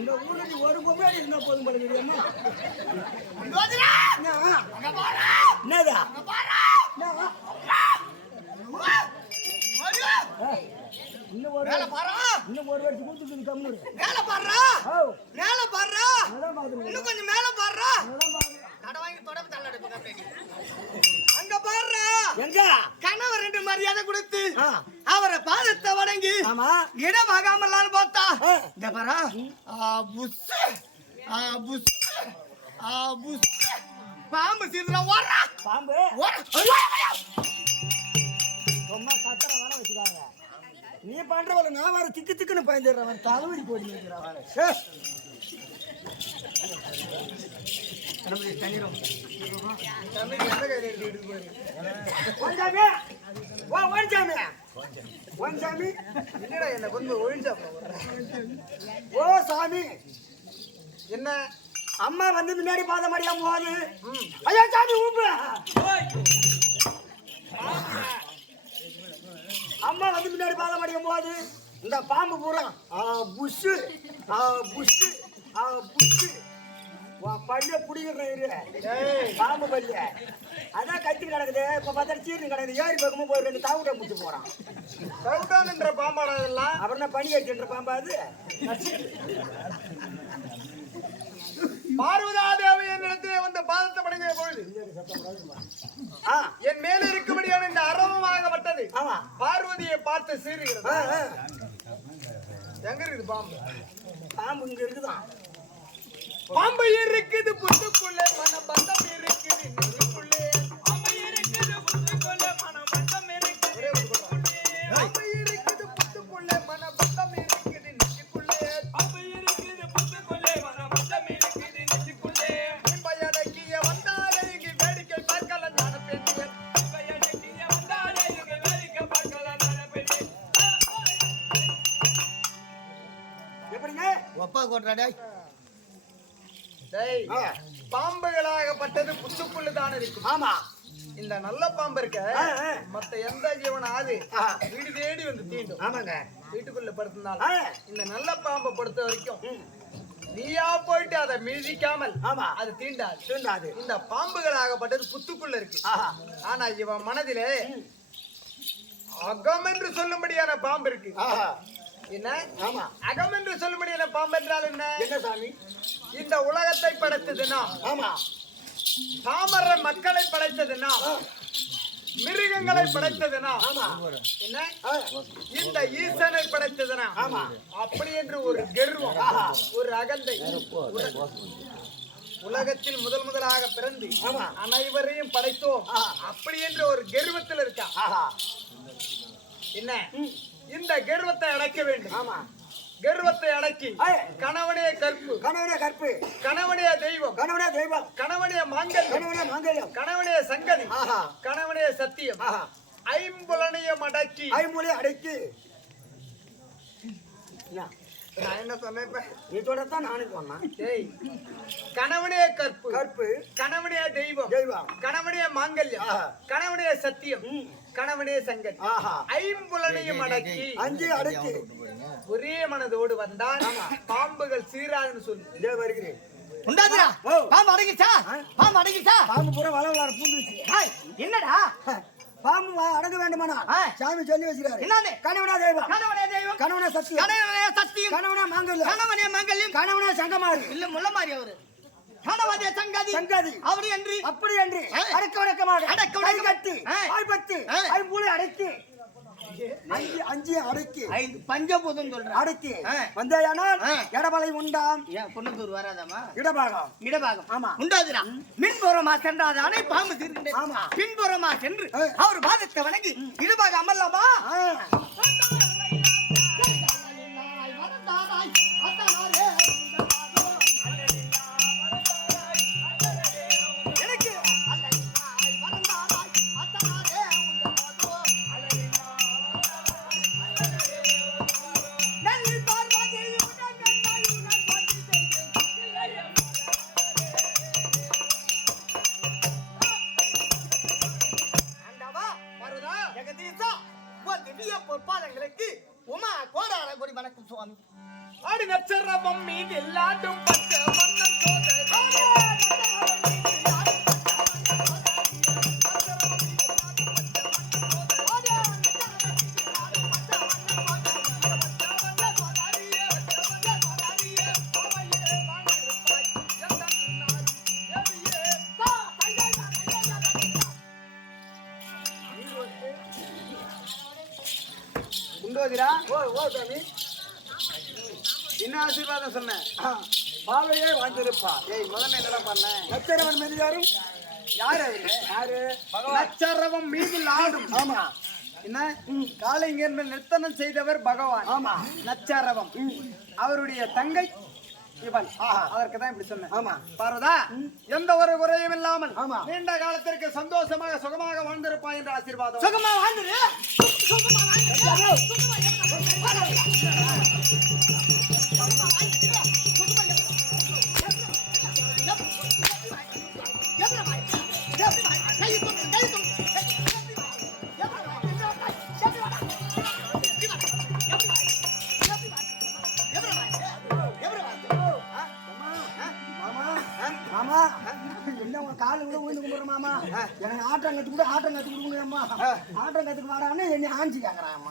இந்த ஊர்ல நீ ஒரு பொம்மையாடி இருந்தா போதும் போல தெரியுமா? என்னதா? இன்னும் ஒரு வருஷம் கூத்துக்கு கம்மி. மேல பாடுறா மேல பாடுறா இன்னும் கொஞ்சம் மேல பாடுறா கடை வாங்கி தொடர்பு தள்ளாடு. அங்க பாடுறா எங்க கணவர் ரெண்டு மரியாதை கொடுத்து அவரை பாதத்தை வணங்கி ஆமா இடமாகாமலான்னு பார்த்தா இந்த பாரா பாம்பு சீர்ற ஓடுறா பாம்பு ஓடுறா ரொம்ப கத்துற வேலை வச்சுக்காங்க. நீ பண்றவள நான் வர திக்கு திக்குன்னு பயந்துடுறவன் தலைவலி போடி வைக்கிறான். ஓ சாமி, என்ன அம்மா வந்து முன்னாடி பாத மாடியா போகுது. ஐயா சாமி ஊம்பு. அம்மா வந்து முன்னாடி பாத மாடியா போகுது. இந்த பாம்பு பூரா புஷு புஷு புஷு பல்ல புடிக்கிறேன் பாம்பு பல்ல. அதான் கத்தி கிடக்குது. இப்ப பார்த்தா சீர்னு கிடக்குது. ஏறி பக்கமும் போய் 2 தாவுட்ட முடிச்சு போறான். சவுட்டான்ன்ற பாம்பாடா இதெல்லாம்? அப்புறம் பனி கட்டின்ற பாம்பா அது. பார்வதா தேவி என்னிடத்திலே வந்து பாதத்தை படைக்கிற பொழுது என் மேல இருக்கும்படியான இந்த அரவமாகப்பட்டது பார்வதியை பார்த்து சீறுகிறது. எங்க இருக்குது பாம்பு? பாம்பு இங்க இருக்குதான். பாம்பு இருக்குது புத்துக்குள்ளே, மனபந்தம் இருக்குது நெஞ்சுக்குள்ளே. பாம்பு இருக்குது புத்துக்குள்ளே, மனபந்தம் இருக்குது நெஞ்சுக்குள்ளே. பாம்பு இருக்குது புத்துக்குள்ளே, மனபந்தம் இருக்குது நெஞ்சுக்குள்ளே. பாம்பு இருக்குது புத்துக்குள்ளே, மனபந்தம் இருக்குது நெஞ்சுக்குள்ளே. இன்பையடக்கிய வந்தாலே இங்கு வேடிக்கை பார்க்கலாம் ஞான பெண்ணே. இன்பையடக்கிய வந்தாலே இங்கு வேடிக்கை பார்க்கலாம் ஞான பெண்ணே. எப்படிங்க ஒப்பா கொண்டாடே பாம்புகளாகப்பட்டது புத்துக்குள்ளதான் இருக்கும். ஆமா, இந்த நல்ல பாம்பு இருக்க மத்த எந்த ஜீவனாவது வீடு தேடி வந்து தீண்டும். ஆமாங்க, வீட்டுக்குள்ள படுத்திருந்தாலும் இந்த நல்ல பாம்பை பொறுத்த வரைக்கும் நீயா போயிட்டு அதை மிதிக்காமல் அது தீண்டாது. இந்த பாம்புகளாகப்பட்டது புத்துக்குள்ள இருக்கு. ஆனா இவன் மனதிலே அகம் என்று சொல்லும்படியான பாம்பு இருக்கு. என்ன அகம் என்று சொல்லும்படியான பாம்பு என்றால் என்ன சாமி? இந்த உலகத்தை படைத்ததுன்னா, பாமர மக்களை படைத்ததுன்னா, மிருகங்களை படைத்ததுன்னா, என்ன இந்த ஈசனை படைத்ததுன்னா, அப்படி என்று ஒரு கர்வம், ஒரு அகந்தை, உலகத்தில் முதலாக பிறந்து அனைவரையும் படைத்தோம் அப்படி என்று ஒரு கர்வத்தில் இருக்கா. என்ன இந்த கர்வத்தை அடக்க வேண்டும். கர்வத்தை அடக்கி கணவனே கற்பு, கணவனே தெய்வம், கணவனே மாங்கல்யம், கணவனே சங்கதி, கணவனே சத்தியம், ஐம்புலனையும் அடக்கி நான் என்ன சொன்னேன்? நீ தொடத்தான் நானும் சொன்னேன். கணவனே கற்பு, கணவனே தெய்வம், கணவனே மாங்கல்யம், கணவனே சத்தியம், கணவனே சங்கதி, ஐம்புலனையும் அடக்கி ஒரே மனதோடு வந்தான் பாம்புகள் சீராதுன்னு சொல்லி வருகிறேன். பாம்பு அடங்கிச்சா? பாம்பு பூரா வளவளார பூந்துச்சு. என்னடா பாம்பு அடங்க வேண்டுமானா சாமி சொல்லி வச்சிருக்காரு. கணவனா தெய்வம், கணவனா சத்தியம், கணவனா மாங்கல்யம், கணவனா சங்கமாரி இல்ல முள்ள மாதிரி அவரு. கணவனே சங்கதி அப்படி என்று அடக்கமாக கட்டி ஆய்பத்து ஐம்பூலை அடக்கி அஞ்சு அடக்கி பஞ்சபூதம் சொல்ற அடக்கி வந்தாயானால் இடபலை உண்டாம். பொன்னத்தூர் வராதாமா? இடபாகம் ஆமா உண்டாதுரா. மின்புறமா சென்றாதானே பாம்பு தீர்க்கின்றேன். ஆமா, பின்புறமா சென்று அவர் பாதத்தை வணங்கி இடபாக அமரலாமா? பொற்பாதங்களுக்கு உமா கோடான கோடி வணக்கம் சுவாமி. ஆடி நட்சத்திரம் மீது எல்லாரும் பச்சை வண்ணம் என்ன ஆசீர்வாதம் சொன்னேன்? பாவையே வாழ்ந்திருப்பா. முதல்ல என்ன பண்ண? நச்சரவன் மீது யாரும் யாரு நச்சரவம் மீதில் ஆடும். ஆமா, என்ன காலை இங்க இருந்து நிர்த்தனம் செய்தவர் பகவான். ஆமா. நச்சாரவம் அவருடைய தங்கை இவன். அதற்கு தான் இப்படி சொன்னேன். ஆமா. பார்வதா, எந்த ஒரு குறையும் இல்லாமல் ஆமா. நீண்ட காலத்திற்கு சந்தோஷமாக சுகமாக வாழ்ந்திருப்பாய் என்ற ஆசீர்வாதம். சுகமா வாழ்ந்துரு. சுகமா மாமா என்ன உன் காலு கூட விழுந்து கும்பிடுற மாமா. எனக்கு ஆட்டம் கத்து கூட ஆட்டம் கத்து கொடுக்கணும் அம்மா. ஆட்டம் கத்துக்கு வாடான்னு என்னை ஆஞ்சி கேட்கறான் அம்மா.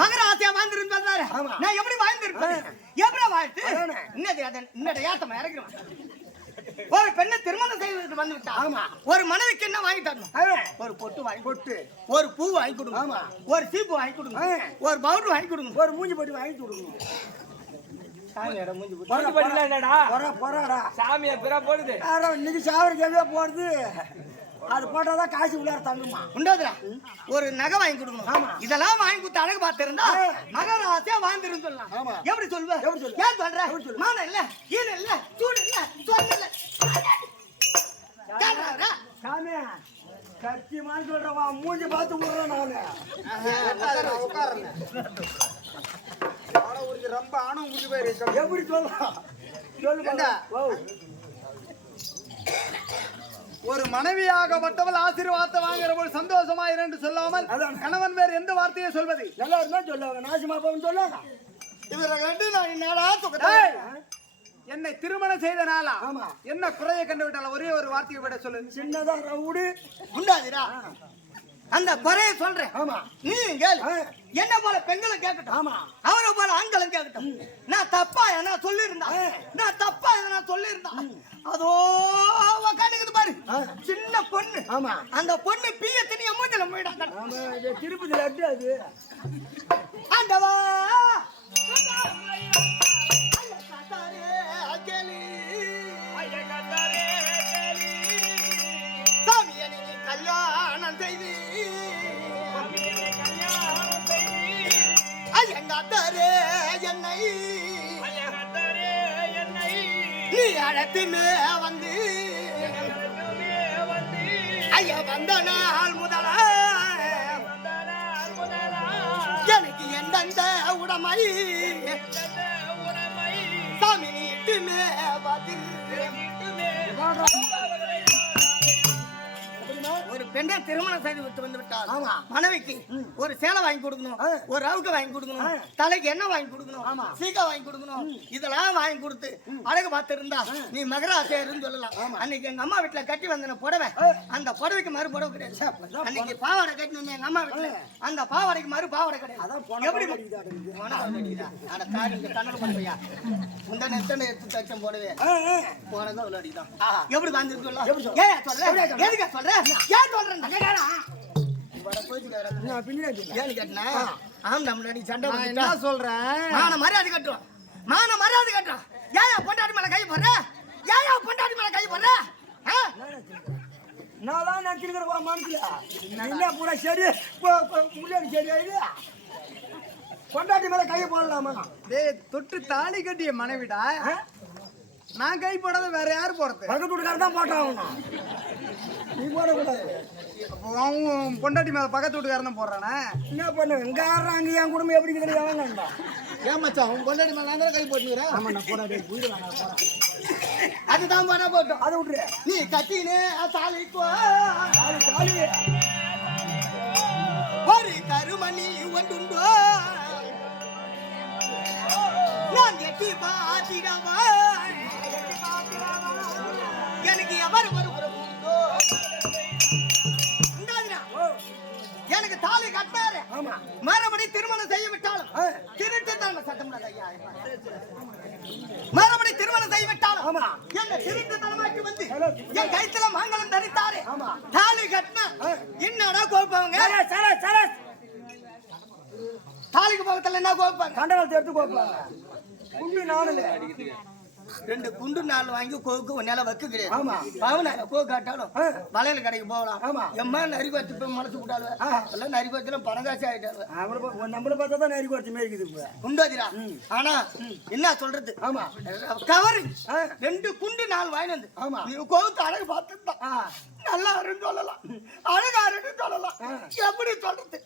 மகர ஆசையா வாழ்ந்துருந்தாரு. நான் எப்படி வாழ்ந்திருப்பேன்? எப்படி வாழ்த்து இன்னொரு ஏத்தமா இறக்கிறேன். ஒரு பெண்ணை திருமணம் செய்வதற்கு வந்து விட்டா. ஆமா. ஒரு மனைவிக்கு என்ன வாங்கி தரணும்? ஒரு பொட்டு வாங்கி பொட்டு, ஒரு பூ வாங்கி கொடுங்க. ஆமா. ஒரு சீப்பு வாங்கி கொடுங்க. ஒரு பவுடர் வாங்கி கொடுங்க. ஒரு மூஞ்சி போட்டு வாங்கி கொடுக்கணும். சாமியோட மூஞ்சி போட்டு. பொண்ணு படிக்கலாம் என்னடா போறாடா சாமியா பிற போடுது. இன்னைக்கு சாவருக்கு எவ்வளோ போடுது. அது போட்டாதான் காசு உள்ளார தங்குமா. உண்டாதுரா ஒரு நகை வாங்கி கொடுக்கணும். ஆமா. இதெல்லாம் வாங்கி கொடுத்து அழகு பார்த்திருந்தா மகர ஆசையா வாழ்ந்துரும் சொல்லலாம். ஆமா. எப்படி சொல்லுவ? எப்படி சொல்லுவ? ஏன் சொல்ற? மானம் இல்ல, ஈன இல்ல, சூடு இல்ல, சொல் இல்ல. கேட்கறாரா? சாமி கத்தி மாதிரி சொல்றவா மூஞ்சி பார்த்து விடுறேன் நானு. ரொம்ப ஆணவம் முடிஞ்சு போயிருக்கு. எப்படி சொல்லலாம் சொல்லு. ஒரு மனைவியாகப்பட்டவள் ஆசீர்வாதத்தை வாங்குற போது சந்தோஷமாயிரு என்று சொல்லாமல் கணவன் வேறு எந்த வார்த்தையை சொல்வது? நல்லா இருந்தா சொல்லுவாங்க, நாசமா போன்னு சொல்லுவாங்க. இவரை கண்டு நான் என்னடா சுகத்தை என்னை திருமணம் செய்த நாளா? ஆமா. என்ன குறைய கண்டு விட்டால ஒரே ஒரு வார்த்தையை விட சொல்லு. சின்னதா ரவுடி உண்டாதுரா அந்த குறைய சொல்றேன். ஆமா. நீ கேளு. என்ன போல பெண்களும் கேட்கட்டும். ஆமா. அவரை போல ஆண்களும் கேட்கட்டும். நான் தப்பா என்ன சொல்லியிருந்தா, நான் தப்பா எதனா சொல்லியிருந்தா, அதோ உக்காந்துக்குது பாரு சின்ன பொண்ணு. ஆமா. அந்த பொண்ணு பீய திணிய மூஞ்சல போயிடாங்க. ஆமா, இது திருப்பதி லட்டு அது. ஆண்டவா சாமியனை கல்யாணம் செய்து ஐயங்காத்தாரே என்னை நீ அழைத்துமே வந்து ஐயா வந்த நாள் முதல எனக்கு எந்தெந்த உடமை சாமி நீ இட்டுமே பார்த்து ஒரு பெண்ணை திருமணம் செய்து விட்டு வந்து விட்டால் ஆமா. மனைவிக்கு ஒரு சேலை வாங்கி கொடுக்கணும், ஒரு ரவுக்கு வாங்கி கொடுக்கணும், தலைக்கு எண்ணெய் வாங்கி கொடுக்கணும், சீக்கா வாங்கி கொடுக்கணும். இதெல்லாம் வாங்கி கொடுத்து அழகு பார்த்து இருந்தா நீ மகராசேருன்னு சொல்லலாம். அன்னைக்கு எங்க அம்மா வீட்டுல கட்டி வந்த புடவை, அந்த புடவைக்கு மறு புடவை கிடையாது. அன்னைக்கு பாவாடை கட்டணும் எங்க அம்மா வீட்டுல, அந்த பாவாடைக்கு மறு பாவாடை கிடையாது. எப்படி முந்தான எத்தனை எடுத்து தச்சம் போடவே போனதான் ஒரு அடிதான். எப்படி வாழ்ந்துருக்கோம்? ஏன் சொல்ற? எதுக்கா சொல்ற? ஏன் சொல்றேன்? ஏன்னு கேட்டா ஆம் நம்மளடி சண்டை என்ன சொல்றேன்? மான மரியாதை கட்டுறோம், மான மரியாதை கட்டுறோம். ஏன் பொண்டாட்டி மேல கை போடுற? ஏன் பொண்டாட்டி மேல கை போடுற? நான் தான் நினைச்சிருக்கிற மனசுல என்ன பூரா சரி முன்னாடி சரி ஆயிடு. பொண்டாட்டி மேல கையை போடலாமா? டேய் தொட்டு தாலி கட்டிய மனைவிடா. நான் கை போடாத வேற யாரு போறது? பக்கத்து வீட்டுக்காரர் தான் போட்டான். நீ போடக்கூடாது. அவன் பொண்டாட்டி மேல பக்கத்து வீட்டுக்காரன் தான் போடுறானே. என்ன பண்ண எங்க அங்க என் குடும்பம் எப்படி கிடையாது? ஏன் மச்சான் உன் பொண்டாட்டி மேல நான் கை போட்டுக்கிறேன். ஆமா நான் போடாது வீடு வேணாம். அதுதான் பண்ண போட்டோம். அதை விட்டுரு. நீ கட்டினே தாலிக்கோ ஒரு கருமணி ஒன்றுண்டோ நான் எட்டி பாத்திடவா எனக்கு எவர் வருகிறோ எனக்கு தாலி கட்டாரு. மறுபடி திருமணம் செய்ய விட்டாலும் திருட்டு தன்மை சட்டம் மறுபடி திருமணம் செய்ய விட்டாலும் என்ன திருட்டு தலைமாட்டி வந்து என் கைத்துல மங்களம் தரித்தாரு. தாலி கட்டினா என்னடா கோப்பவங்க? தாலிக்கு பக்கத்துல என்ன கோப்பாங்க? கண்டவத்தை எடுத்து கோப்பாங்க. குண்டு நானுல 2 குண்டு நாள் வாங்கி கோக்கு உன்னால வைக்க கிடையாது. ஆமா. பவன கோக்கு காட்டாலும் வளையல் கடைக்கு போகலாம். ஆமா. எம்மா நரி பத்து போய் மனசு விட்டாலும் எல்லாம் நரி பத்துல பணங்காட்சி ஆயிட்டாரு. நம்மள பார்த்தா தான் நெறி குறைச்சி மேய்க்குது இப்ப. குண்டோதிரா ஆனா என்ன சொல்றது? ஆமா. கவரு 2 குண்டு நாள் வாங்கி வந்து ஆமா. நீ கோத்து அழகு பார்த்துட்டா நல்லா இருக்குன்னு சொல்லலாம், அழகா இருக்குன்னு சொல்லலாம். எப்படி சொல்றது?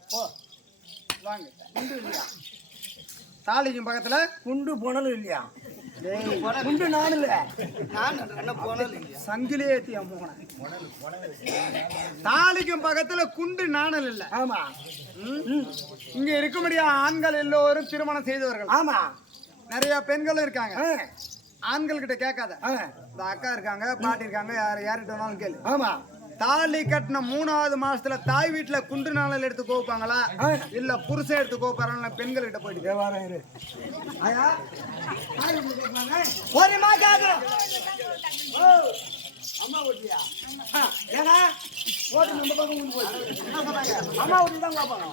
வாங்க. குண்டு இல்லையா? தாலிக்கும் பக்கத்துல குண்டு போனலும் இல்லையா? குண்டு நானுல நான் என்ன போனது இல்லையா? சங்கிலி ஏத்தி போனேன். தாலிக்கும் பக்கத்துல குண்டு நாணல் இல்ல. ஆமா. இங்க இருக்க முடியாத ஆண்கள் எல்லோரும் திருமணம் செய்தவர்கள். ஆமா. நிறைய பெண்களும் இருக்காங்க. ஆண்கள் கிட்ட கேட்காத. இந்த அக்கா இருக்காங்க, பாட்டி இருக்காங்க, யார்கிட்ட வேணாலும் கேளு. ஆமா. தாலி கட்டின 3வது மாசத்துல தாய் வீட்டுல குண்டு நாணல் எடுத்து கோப்பாங்களா இல்ல புருஷன் எடுத்து கோப்பாங்களா? பெண்கள் கிட்ட போயிட்டு ஒரு மாட்டாங்க. அம்மா ஓட்டியா? ஏங்க ஓட்டு நம்ம பக்கம் கொண்டு போய் அம்மா ஓட்டி தான் கோப்பாங்க.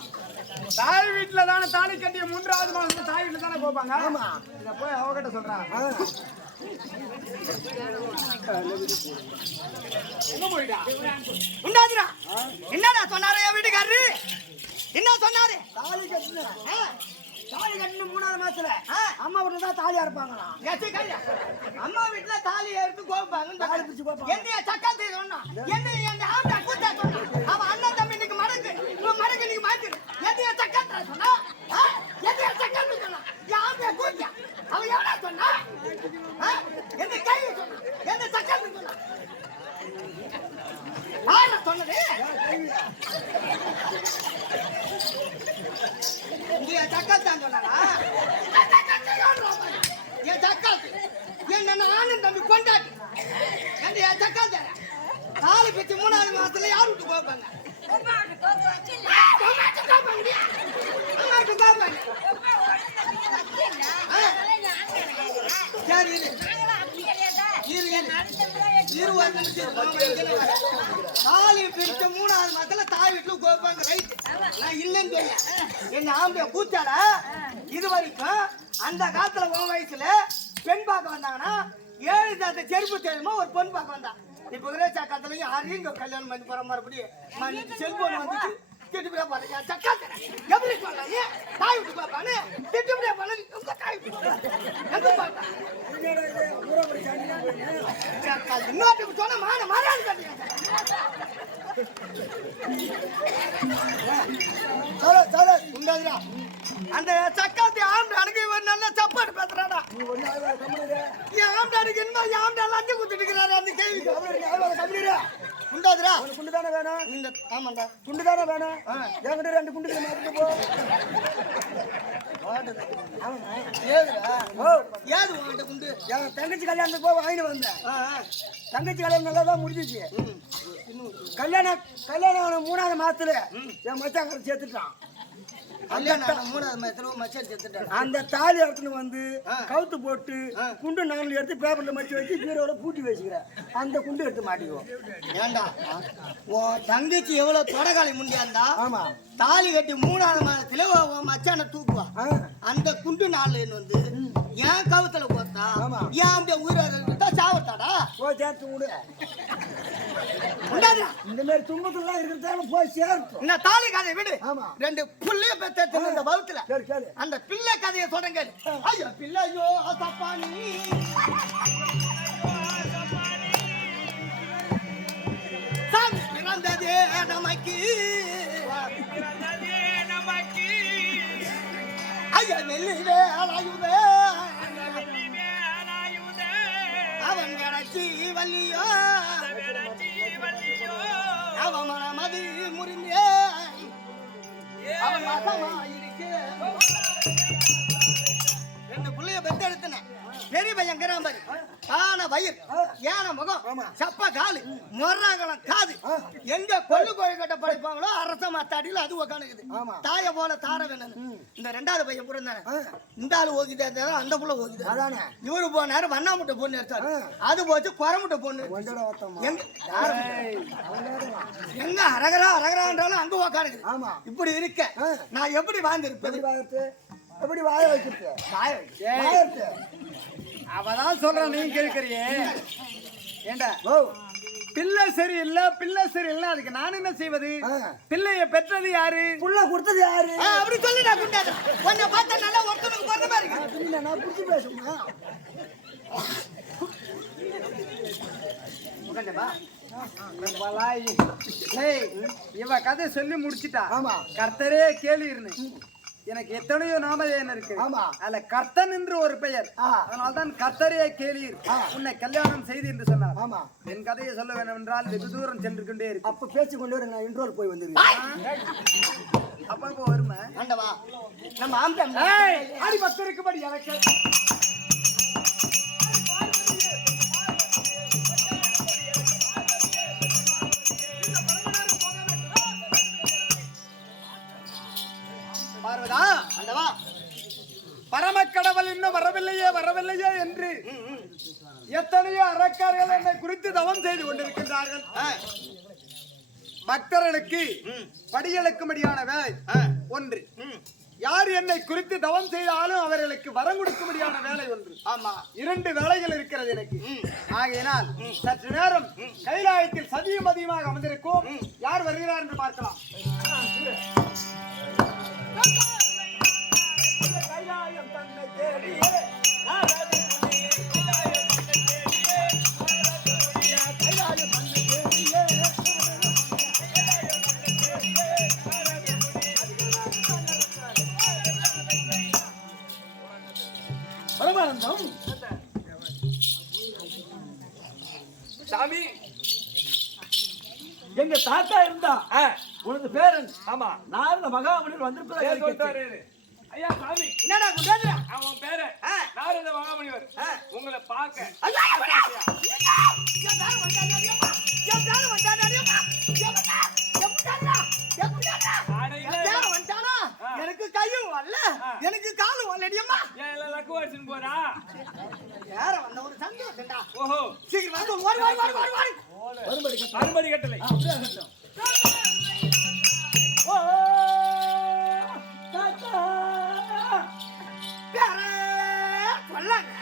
தாய் வீட்டுல தானே தாலி கட்டிய 3வது மாசத்துல தாய் வீட்டுல தானே கோப்பாங்க. ஆமா. இத போய் அவகிட்ட சொல்றான். உண்டாதுடா. என்னடா சொன்னாரு என் வீட்டுக்காரரு? என்ன சொன்னாரு? தாலி கட்டின 3வது மாசத்துல அம்மா வீட்டுல தான் தாலி அறுப்பாங்களாம். அம்மா வீட்டுல தாலி எடுத்து கோப்பாங்க. தாலி பிடிச்சு கோப்பாங்க. என்னைய சக்கத்தை சொன்னா, என்னைய என் ஆம்பளை கூத்தா சொன்னா, அவன் அண்ணன் தம்பி இன்னைக்கு மடக்கு, இவன் மடக்கு இன்னைக்கு மாத்திரு. என்னைய சக்கத்தை சொன்னா, என்னைய சக்கத்தை சொன்னா, என் ஆம்பளை கூத்தா. அவன் எவனா சொன்னா? என்ன கை சொன்னா, என்ன சக்கத்தை சொன்னா? யார சொன்னது? இங்க சக்கத்தான் சொன்னாரா? என் சக்காத்து என்ன ஆனந்த் தம்பி கொண்டாட்டி என் சக்காத்த தாலி பிச்சு 3வது மாசத்துல யார் விட்டு போப்பாங்க? சரி தாலி பிரிச்ச 3வது மாசத்துல தாய் வீட்டுல கோப்பாங்க. ரைட், நான் இல்லைன்னு சொல்ல. என்ன ஆம்பளை கூச்சால இது வரைக்கும் அந்த காலத்துல உன் வயசுல பெண் பார்க்க வந்தாங்கன்னா 7 தாத்த செருப்பு தெரியுமா ஒரு பொண்ணு பார்க்க வந்தா. இப்ப இருக்கிற காலத்துலயும் யாரையும் இங்க கல்யாணம் பண்ணி போற மறுபடியும் செல்போன் வந்துச்சு. திட்டுப்பிடியா பாருங்க சக்காத்த எப்படி சொல்றாங்க? தாய் விட்டு பாப்பானு திட்டுப்பிடியா பாரு. உங்க தாய் இன்னொரு சொன்ன மான மாறாது கட்டியா உண்டாதுடா. அந்த சக்காத்தி ஆம்டானுக்கு இவன் நல்ல சப்பாடு பேசுறாடா. என் ஆம்டானுக்கு என்ன ஆம்டா லஞ்சு குத்துட்டு இருக்கிறாரு அந்த கேள்வி உண்டாதுடா. குண்டு தானே வேணும்? இந்த ஆமாண்டா குண்டு தானே வேணும். என்கிட்ட 2 குண்டு மாத்திட்டு போ. ஏது உங்ககிட்ட குண்டு? என் தங்கச்சி கல்யாணத்துக்கு போய் வாங்கிட்டு வந்தேன். தங்கச்சி கல்யாணம் நல்லா தான் முடிஞ்சிச்சு. கல்யாணம் 3வது மாசத்துல என் மச்சான் சேர்த்துட்டான். கல்யாணம் 3வது மாசத்துல மச்சான் சேர்த்துட்டான். அந்த தாலி எடுத்துன்னு வந்து கவுத்து போட்டு குண்டு நாள் எடுத்து பேப்பர்ல மடிச்சு வச்சு பீரோல பூட்டி வச்சுக்கிறேன். அந்த குண்டு எடுத்து மாட்டிக்குவோம். ஏண்டா உன் தங்கச்சி எவ்வளவு தொடகாலி முண்டியாண்டா? ஆமா. தாலி கட்டி 3வது மாதத்துல மச்சான தூக்குவா. அந்த குண்டு நாள் வந்து ஏன் கவுத்துல போத்தா ஏன் அப்படியே உயிரிழந்தா சாவட்டாடா? போய் சேர்த்து விடு. உண்டாதுடா. இந்த மாதிரி துன்பத்துலாம் இருக்கிறதால போய் சேர்த்து இந்த தாலி கதையை விடு. ஆமா. 2 புள்ளைய பெத்த இந்த வகுத்துல சரி சரி அந்த பிள்ளை கதையை சொல்றேங்க. ஐயோ பிள்ளையோ தப்பானி சாமி பிறந்ததே நமக்கு ஐயா நெல்லிலே அலாயுதே அவன் கிடச்சி வள்ளியோ அவன் மனமதி முறிந்தே அவன் மகமா இருக்கு. 2 புள்ளைய பெத்து எடுத்தன. பெரிய பையன் கிராம பாரு. ஆனா வயிறு, யானை முகம், சப்ப காலு, மொர்ராகலம் காது, எங்க கொள்ளு கோழிக்கட்டை படைப்பாங்களோ அரச மாத்தாடியில் அது உக்காணுக்குது. தாய போல தார வேணும். இந்த ரெண்டாவது பையன் கூட தானே இந்த ஆளு ஓகிதே அந்த புள்ள ஓகிது. அதானே இவரு போனாரு வண்ணாமுட்டை பொண்ணு எடுத்தாரு. அது போச்சு குறமுட்டை பொண்ணு. எங்க அரகரா அரகரான்றாலும் அங்க உக்காணுக்குது. இப்படி இருக்க நான் எப்படி வாழ்ந்திருப்பது? எப்படி வாய வைக்கிறது? அவதான் சொல்றான், நீ கேட்கறியே. ஏண்டா பிள்ளை சரியில்லை, பிள்ளை சரியில்லை, அதுக்கு நான் என்ன செய்வது? பிள்ளைய பெற்றது யாரு? புள்ள கொடுத்தது யாரு? அப்படி சொல்லி நான் குண்டாது கொஞ்சம் பார்த்தா நல்லா ஒருத்தனுக்கு போற மாதிரி இருக்கு. நான் புடிச்சு பேசுமா? இவ கதை சொல்லி முடிச்சிட்டா. கர்த்தரே கேளீர்னு எனக்கு எத்தனையோ நாமதேயம் இருக்கு. அதுல கர்த்தன் என்று ஒரு பெயர். அதனால்தான் கர்த்தரே கேளீர் உன்னை கல்யாணம் செய்து என்று சொன்னார். என் கதையை சொல்ல வேண்டும் என்றால் வெகு தூரம் சென்று கொண்டே இருக்கு. அப்ப பேச்சு கொண்டு வர நான் இன்ட்ரோல் போய் வந்துருக்கேன். அப்ப இப்போ வருமா ஆண்டவா நம்ம ஆம்பளை ஆடி பத்திருக்கும்படி எனக்கு பார்வதா ஆண்டவா பரமக்கடவுள் இன்னும் வரவில்லையே வரவில்லையே என்று எத்தனையோ அரக்கார்கள் என்னை குறித்து தவம் செய்து கொண்டிருக்கின்றார்கள். பக்தர்களுக்கு படியெழுக்கும்படியான வேலை ஒன்று, யார் என்னை குறித்து தவம் செய்தாலும் அவர்களுக்கு வரம் கொடுக்கும்படியான வேலை ஒன்று. ஆமா, 2 வேலைகள் இருக்கிறது எனக்கு. ஆகையினால் சற்று நேரம் கைலாயத்தில் சதியும் அதிகமாக அமர்ந்திருக்கும். யார் வருகிறார் என்று பார்க்கலாம். கைலாயம் தன்னை தேடியே பரமானந்தம் சாமி, எங்க தாத்தா இருந்தா உனது பேரன். ஆமா, நாரத மகாமுனிவர் வந்திருப்பதாக. ஐயா சாமி, என்னடா குண்டாதுடா அவன் பேரு நாரத மகாமுனிவர். உங்களை பார்க்க என் பேர் வந்தானா எனக்கு கையும் வரல, எனக்கு காலும் வரலடியம்மா. ஏன் எல்லாம் லக்கு வச்சுன்னு போறா? யார வந்த ஒரு சந்தோஷம்டா. ஓஹோ, சீக்கிரம் வந்து ஓடி ஓடி ஓடி ஓடி ஓடி மறுபடி கட்டளை. சொல்லாங்க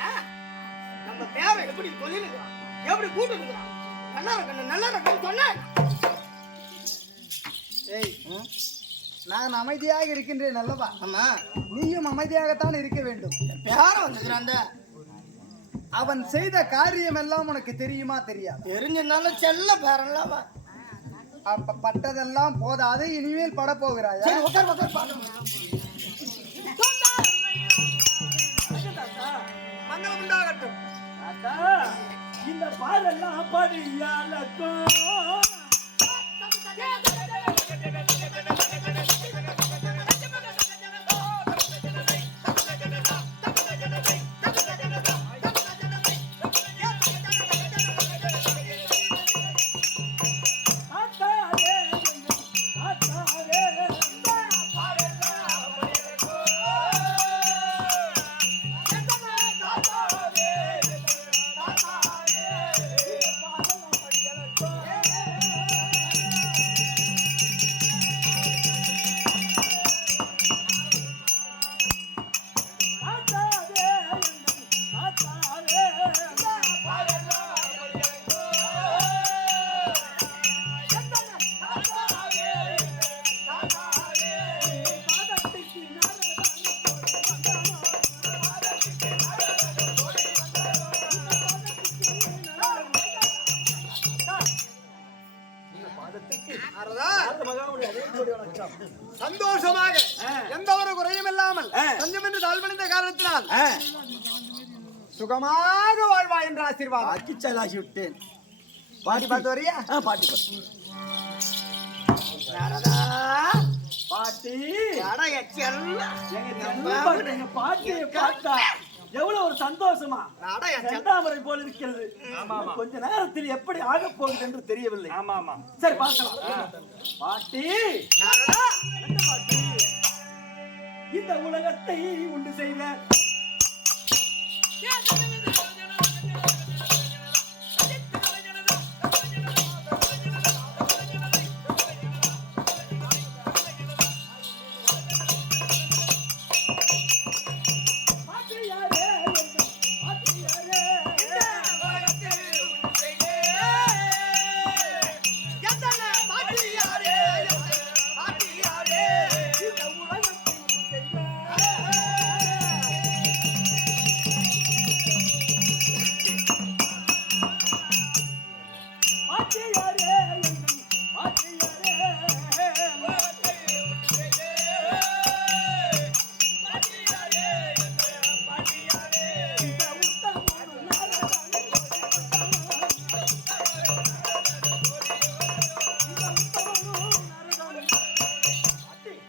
நம்ம பேரை எப்படி சொல்லிருக்கிறோம், எப்படி கூட்டுருக்கிறோம். நல்லா இருக்கணும் நல்லா இருக்கணும் சொன்ன. நான் அமைதியாக இருக்கின்றேன் அல்லவா? ஆமா, நீயும் அமைதியாகத்தான் இருக்க வேண்டும். பேர வந்துக்கிறான். அவன் செய்த காரியம் எல்லாம் உனக்கு தெரியுமா தெரியாது? தெரிஞ்சிருந்தாலும் செல்ல பேரன்ல. அப்ப பட்டதெல்லாம் போதாது, இனிமேல் பட போகிறாயா? உட்கார் உட்கார் பாருங்க. மங்களம் உண்டாகட்டும். இந்த பாடெல்லாம் படியாலக்கும். சந்தோஷமாக எந்த ஒரு குறையும் இல்லாமல் கொஞ்சம் என்று தாழ்வடைந்த காரணத்தினால் சுகமாக வாழ்வா என்ற ஆசீர்வாதம். அக்கிச்சலாசி விட்டேன். பாட்டி பார்த்து வரியா? பாட்டி பாட்டி பாட்டி எங்க எங்க பாட்டியை பார்த்தா எவ்வளவு ஒரு சந்தோஷமா நாடா என் செல்லம். செந்தாமரை போல் இருக்கிறது. கொஞ்ச நேரத்தில் எப்படி ஆகப் போகுது என்று தெரியவில்லை. ஆமா ஆமா சரி பார்க்கலாம். பாட்டி நாரதா, என்ன பாட்டி, இந்த உலகத்தை உண்டு செய்த எத்தனை பாட்டியாரே, பாட்டியாரே.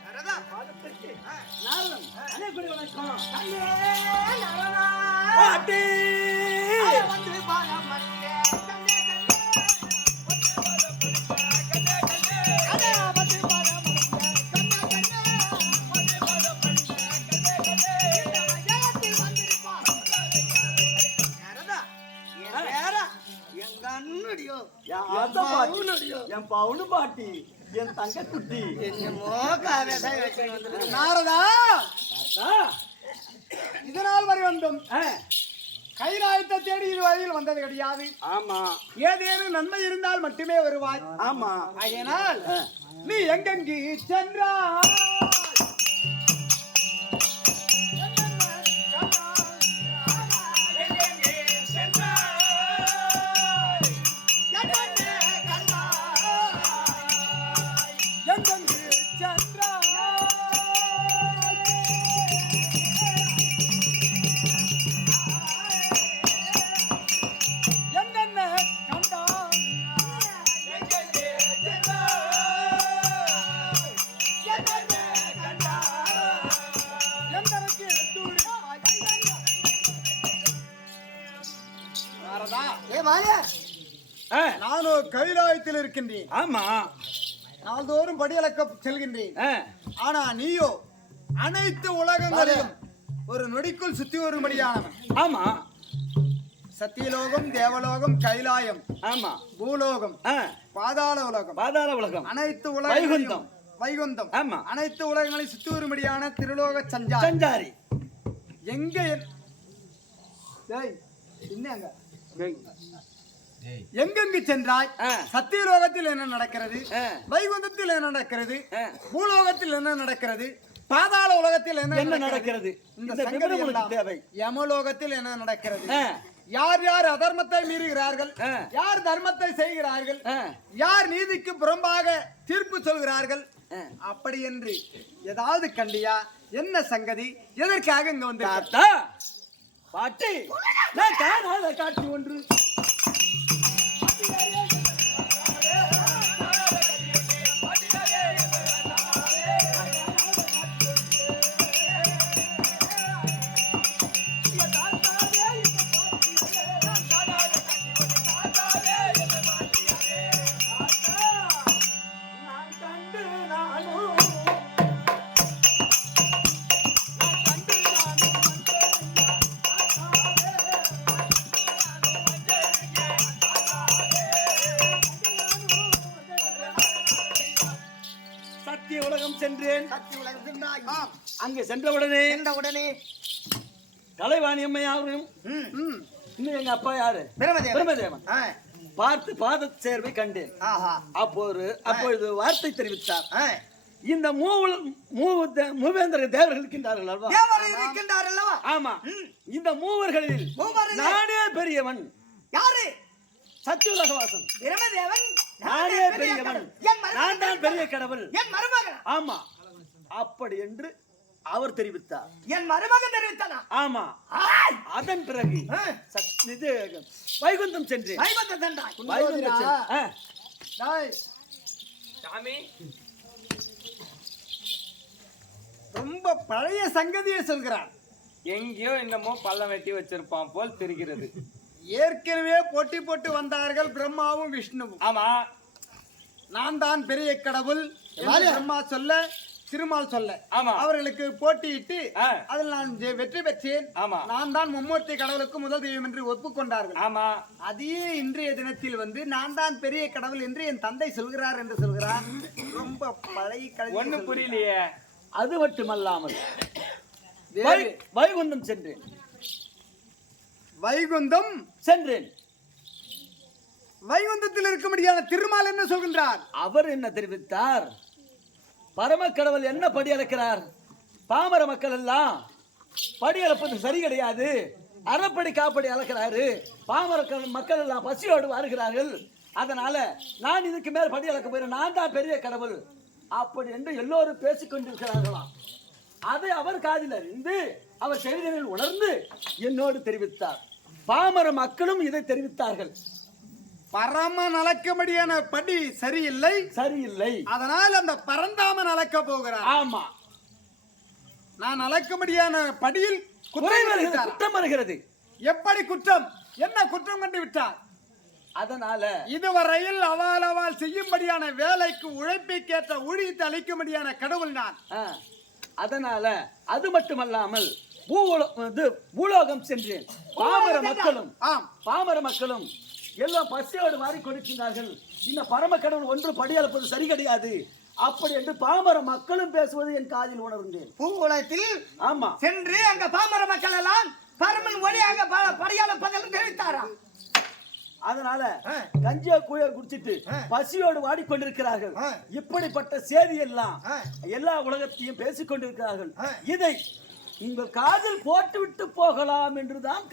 நாரதா, நாரதன், அனைவருக்கும் வணக்கம். நாரதா. பாட்டி வந்து பாரமல்லே, கண்ணே, கண்ணே, வந்து பாரமல்லே, கண்ணே, இந்த மஜாத்தில் வந்திருப்பான். நாரதா, என் பேரா, எங்க அண்ணடியோ, என் பாட்டி, என் பவுனு பாட்டி, என் தங்க குட்டி. என்னமோ காவேசாய் வச்சு வந்திருக்கு. நாரதா, இதனால் வரை வந்தோம். ஆ, கைலாயத்தை தேடி இது வரையில் வந்தது கிடையாது. ஆமா ஏதேனும் நன்மை இருந்தால் மட்டுமே வருவாய். ஆமா. அதனால் நீ எங்கெங்கு சென்றாய்? எங்கெங்கு சென்றாய்? என்னென்ன கண்டாய்? எந்தனுக்கு துடிப்பாய்? நாரதா, ஏ மாயா, ஆ, நானோ கைலாயத்தில் இருக்கின்றேன். ஆமா. நாள்தோறும் படியளக்க செல்கின்றேன். ஆ, ஆனா நீயோ அனைத்து உலகங்களையும் ஒரு நொடிக்குள் சுத்தி வரும்படியானவன். ஆமா சத்தியலோகம், தேவலோகம், கைலாயம், ஆமா. பூலோகம், ஆ, பாதாள உலகம், பாதாள உலகம், அனைத்து வைகுந்தம். வைகுந்தம், ஆமா. அனைத்து உலகங்களை சுத்தி வரும்படியான திருலோக சஞ்சாரி. சஞ்சாரி. எங்க டேய், என்னங்க எங்கெங்கு சென்றாய்? ஆ. சத்தியலோகத்தில் என்ன நடக்கிறது? ஆ. வைகுந்தத்தில் என்ன நடக்கிறது? ஆ. பூலோகத்தில் என்ன நடக்கிறது? பாதாள உலகத்தில் என்ன நடக்கிறது? இந்த இந்த சங்கதி விவரம் உனக்கு எல்லாம் தேவை. யமலோகத்தில் என்ன நடக்கிறது? ஆ, யார் யார் அதர்மத்தை மீறுகிறார்கள்? ஆ. யார் தர்மத்தை செய்கிறார்கள்? ஆ, யார் நீதிக்கு புறம்பாக தீர்ப்பு சொல்கிறார்கள்? ஆ. அப்படி என்று ஏதாவது கண்டியா? என்ன சங்கதி? எதற்காக இங்க வந்து தாத்தா பாட்டி, நான் காணாத காட்சி ஒன்று. நான் கண்டு நானும் சத்திய உலகம் சென்றேன். சத்திய உலகம் சென்றாய். அங்கே சென்றவுடனே சென்ற உடனே கலைவாணி அம்மை யாரும் இன்னும் எங்க அப்பா யாரு பிரமதேவன். பிரமதேவன் ஆ, பார்த்து பாத சேர்வை கண்டேன். ஆஹா, அப்பொழுது வார்த்தை தெரிவித்தார். ஆ. இந்த மூவேந்தர தேவர்கள் இருக்கின்றார்கள் அல்வா? தேவர் இருக்கின்றார் அல்லவா? ஆமா. இந்த மூவர்களில் மூவரில் நானே பெரியவன். யாரு? சத்தியுலகவாசன். பிரமதேவன். நானே பெரியவன். என் மருமகன். நான் தான் பெரிய கடவுள். என் மருமகன். ஆமா, அப்படி என்று அவர் தெரிவித்தார். என் மருமகன் தெரிவித்தானா? ஆமா. ஆய்! அதன் பிறகு ஆ. இது வைகுந்தம் சென்றேன். வைகுந்தம் சென்றாய். வைகுந்தம் சென்றேன். ஆ. டேய், சாமி ரொம்ப பழைய சங்கதியை சொல்கிறார். எங்கேயோ என்னமோ பள்ளம் வெட்டி வச்சிருப்பான் போல் தெரிகிறது. ஏற்கனவே போட்டி போட்டு வந்தார்கள் பிரம்மாவும் விஷ்ணுவும். ஆமா, நான் தான் பெரிய கடவுள் என்று பிரம்மா சொல்ல, திருமால் சொல்ல, ஆமா, அவர்களுக்கு போட்டியிட்டு அதில் நான் வெற்றி பெற்றேன். ஆமா, நான் தான் மும்மூர்த்தி கடவுளுக்கு முதல் தெய்வம் என்று ஒப்புக்கொண்டார்கள். ஆமா, அதே இன்றைய தினத்தில் வந்து நான் தான் பெரிய கடவுள் என்று என் தந்தை சொல்கிறார் என்று சொல்கிறார். ரொம்ப பழைய ஒண்ணு புரியலையே. அது மட்டுமல்லாமல் வைகுந்தம் சென்றேன். வைகுந்தம் சென்றேன். வைகுந்தத்தில் இருக்க முடியாத திருமால் என்ன சொல்கின்றார்? அவர் என்ன தெரிவித்தார்? பரமக்கடவுள் என்ன படி அளக்கிறார்? பாமர மக்கள் எல்லாம் படி அளப்பது சரி கிடையாது, அறப்படி காப்படி அளக்கிறாரு. பாமர மக்கள் எல்லாம் பசியோடு வருகிறார்கள். அதனால நான் இதுக்கு மேல் படி அளக்க போறேன், நான் தான் பெரிய கடவுள் அப்படி என்று எல்லோரும் பேசிக் கொண்டிருக்கிறார்களாம். அதை அவர் காதில் அறிந்து அவர் செய்திகளில் உணர்ந்து என்னோடு தெரிவித்தார். பாமர மக்களும் இதை தெரிவித்தார்கள். பரமன் அளக்கபடியான படி சரியில்லை, சரியில்லை, அதனால் அந்த பரந்தாமன் அளக்க போகிறார். ஆமா, நான் அளக்கபடியான படியில் குற்றம் வருகிறது. எப்படி குற்றம்? என்ன குற்றம் கண்டு விட்டார்? அதனால இதுவரையில் அவால் செய்யும்படியான வேலைக்கு உழைப்பைக்கேற்ற ஊழியத்தை அளிக்கும்படியான கடவுள் நான். அதனால அது மட்டுமல்லாமல் பூலோகம் சென்றேன். பாமர மக்களும் எல்லாம் பசியோடு மாறி கொடுக்கிறார்கள். இந்த பரம கடவுள் ஒன்று படியளப்பது சரி கிடையாது அப்படி என்று பாமர மக்களும் பேசுவது என் காதில் உணர்ந்தேன். பூவுலகத்தில் ஆமா சென்று அங்க பாமர மக்கள் எல்லாம் பரமன் வழியாக படியளப்பதில் தெரிவித்தாரா? அதனால கஞ்சியா கூழ குடிச்சிட்டு பசியோடு வாடிக்கொண்டிருக்கிறார்கள். இப்படிப்பட்ட செய்தி எல்லாம் எல்லா உலகத்தையும் பேசிக் கொண்டிருக்கிறார்கள். இதை உங்கள் காதில் போட்டு விட்டு போகலாம் என்றுதான்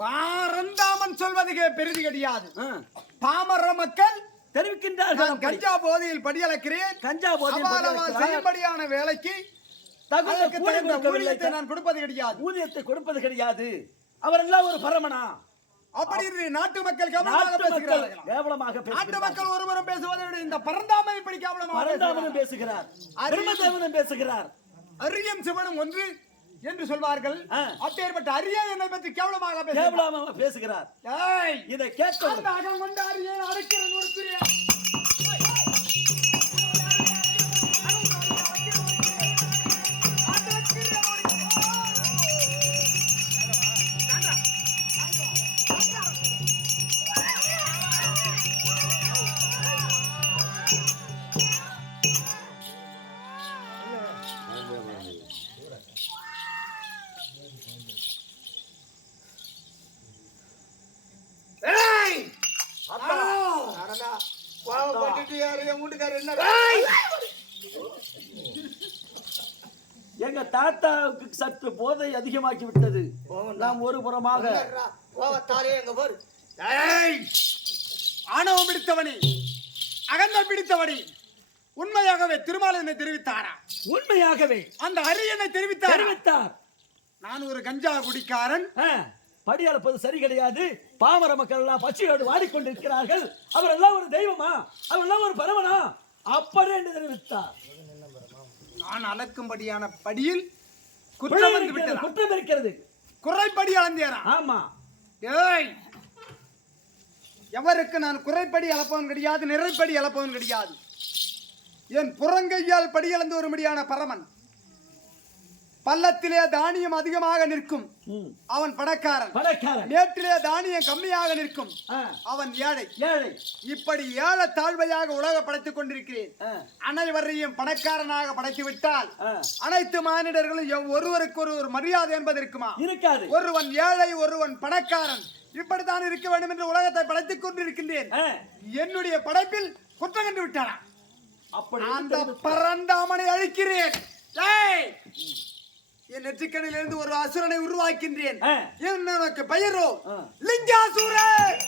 பரந்தாமன் சொல்வது பெரிது கிடையாது. பாமர மக்கள் தெரிவிக்கின்றார்கள், கஞ்சா போதையில் படியளக்கிறேன், கஞ்சா போதையில் செய்யும்படியான வேலைக்கு ஊதியத்தை நான் கொடுப்பது கிடையாது, ஊதியத்தை கொடுப்பது கிடையாது. அவரெல்லாம் ஒரு பரமனா? அப்படி நாட்டு மக்கள் கேவலமாக பேசுகிறார்கள். நாட்டு மக்கள் ஒருவரும் பேசுவதை விட இந்த பரந்தாமன் இப்படி கேவலமாக பேசுகிறார், பிரம்மதேவனும் பேசுகிறார். அரியம் சிவனும் ஒன்று என்று சொல்வார்கள். அப்பேற்பட்ட அரியா என்னை பற்றி கேவலமாக பேசுகிறார். இதை கேட்க கொண்ட அரியை அடைக்கிற நொறுக்குறியா? எங்க தாத்தாவுக்கு சற்று போதை அதிகமாக்கி விட்டது. நாம் ஒரு புறமாக ஆணவம் பிடித்தவனி, அகந்தம் பிடித்தவனி, உண்மையாகவே திருமால் என்னை தெரிவித்தாரா? உண்மையாகவே அந்த அரியனை தெரிவித்தார். நான் ஒரு கஞ்சா குடிக்காரன், படி அளப்பது சரி கிடையாது, பாமர மக்கள் எல்லாம் பச்சையோடு வாடிக்கொண்டிருக்கிறார்கள், அவரெல்லாம் ஒரு தெய்வமா, அவரெல்லாம் ஒரு பரவனா அப்படி என்று தெரிவித்தார். நான் அளக்கும்படியான படியில் குற்றம் இருக்கிறது, குறைப்படி அளந்தேரா? ஆமா. எவருக்கு நான் குறைப்படி அளப்பவன் கிடையாது, நிறைப்படி அளப்பவன் கிடையாது. என் புறங்கையால் படி அளந்து வரும்படியான பரமன். பள்ளத்திலே தானியம் அதிகமாக நிற்கும், அவன் பணக்காரன். மேட்டிலே தானியம் கம்மியாக நிற்கும், அவன் ஏழை. இப்படி ஏழை தாழ்வையாக உலக படைத்துக் கொண்டிருக்கிறேன். அனைவரையும் பணக்காரனாக படைத்து விட்டால் அனைத்து மானிடர்களும் ஒருவருக்கு ஒரு மரியாதை என்பது இருக்குமா? இருக்காது. ஒருவன் ஏழை, ஒருவன் பணக்காரன், இப்படித்தான் இருக்க வேண்டும் என்று உலகத்தை படைத்துக் கொண்டிருக்கின்றேன். என்னுடைய படைப்பில் குற்றம் கண்டு விட்டானா? அப்படி அந்த பரந்தாமனை அழிக்கிறேன். என் நெற்றிக்கணிலிருந்து ஒரு அசுரனை உருவாக்கின்றேன். எனக்கு பெயரோ லிங்காசூரன்.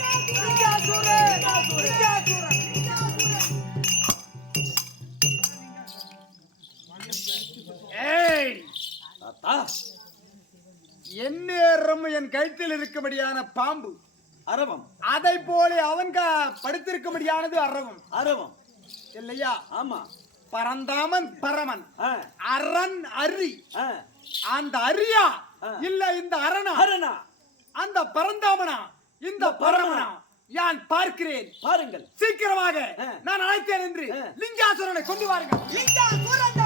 எந்நேரம் என் கழுத்தில் இருக்கும்படியான பாம்பு அரவம், அதை போல அவன் படுத்திருக்கும்படியானது அரவம். அரவம் இல்லையா? ஆமா. பரந்தாமன் பரமன் ஆ, அரண் அரி ஆ, அந்த அரியா இல்ல இந்த அரணா அரணா, அந்த பரந்தாமனா இந்த பரமனா யான் பார்க்கிறேன். பாருங்கள். சீக்கிரமாக நான் அழைத்தேன் என்று லிங்காசுரனை கொண்டு வாருங்கள். லிங்காசுரன்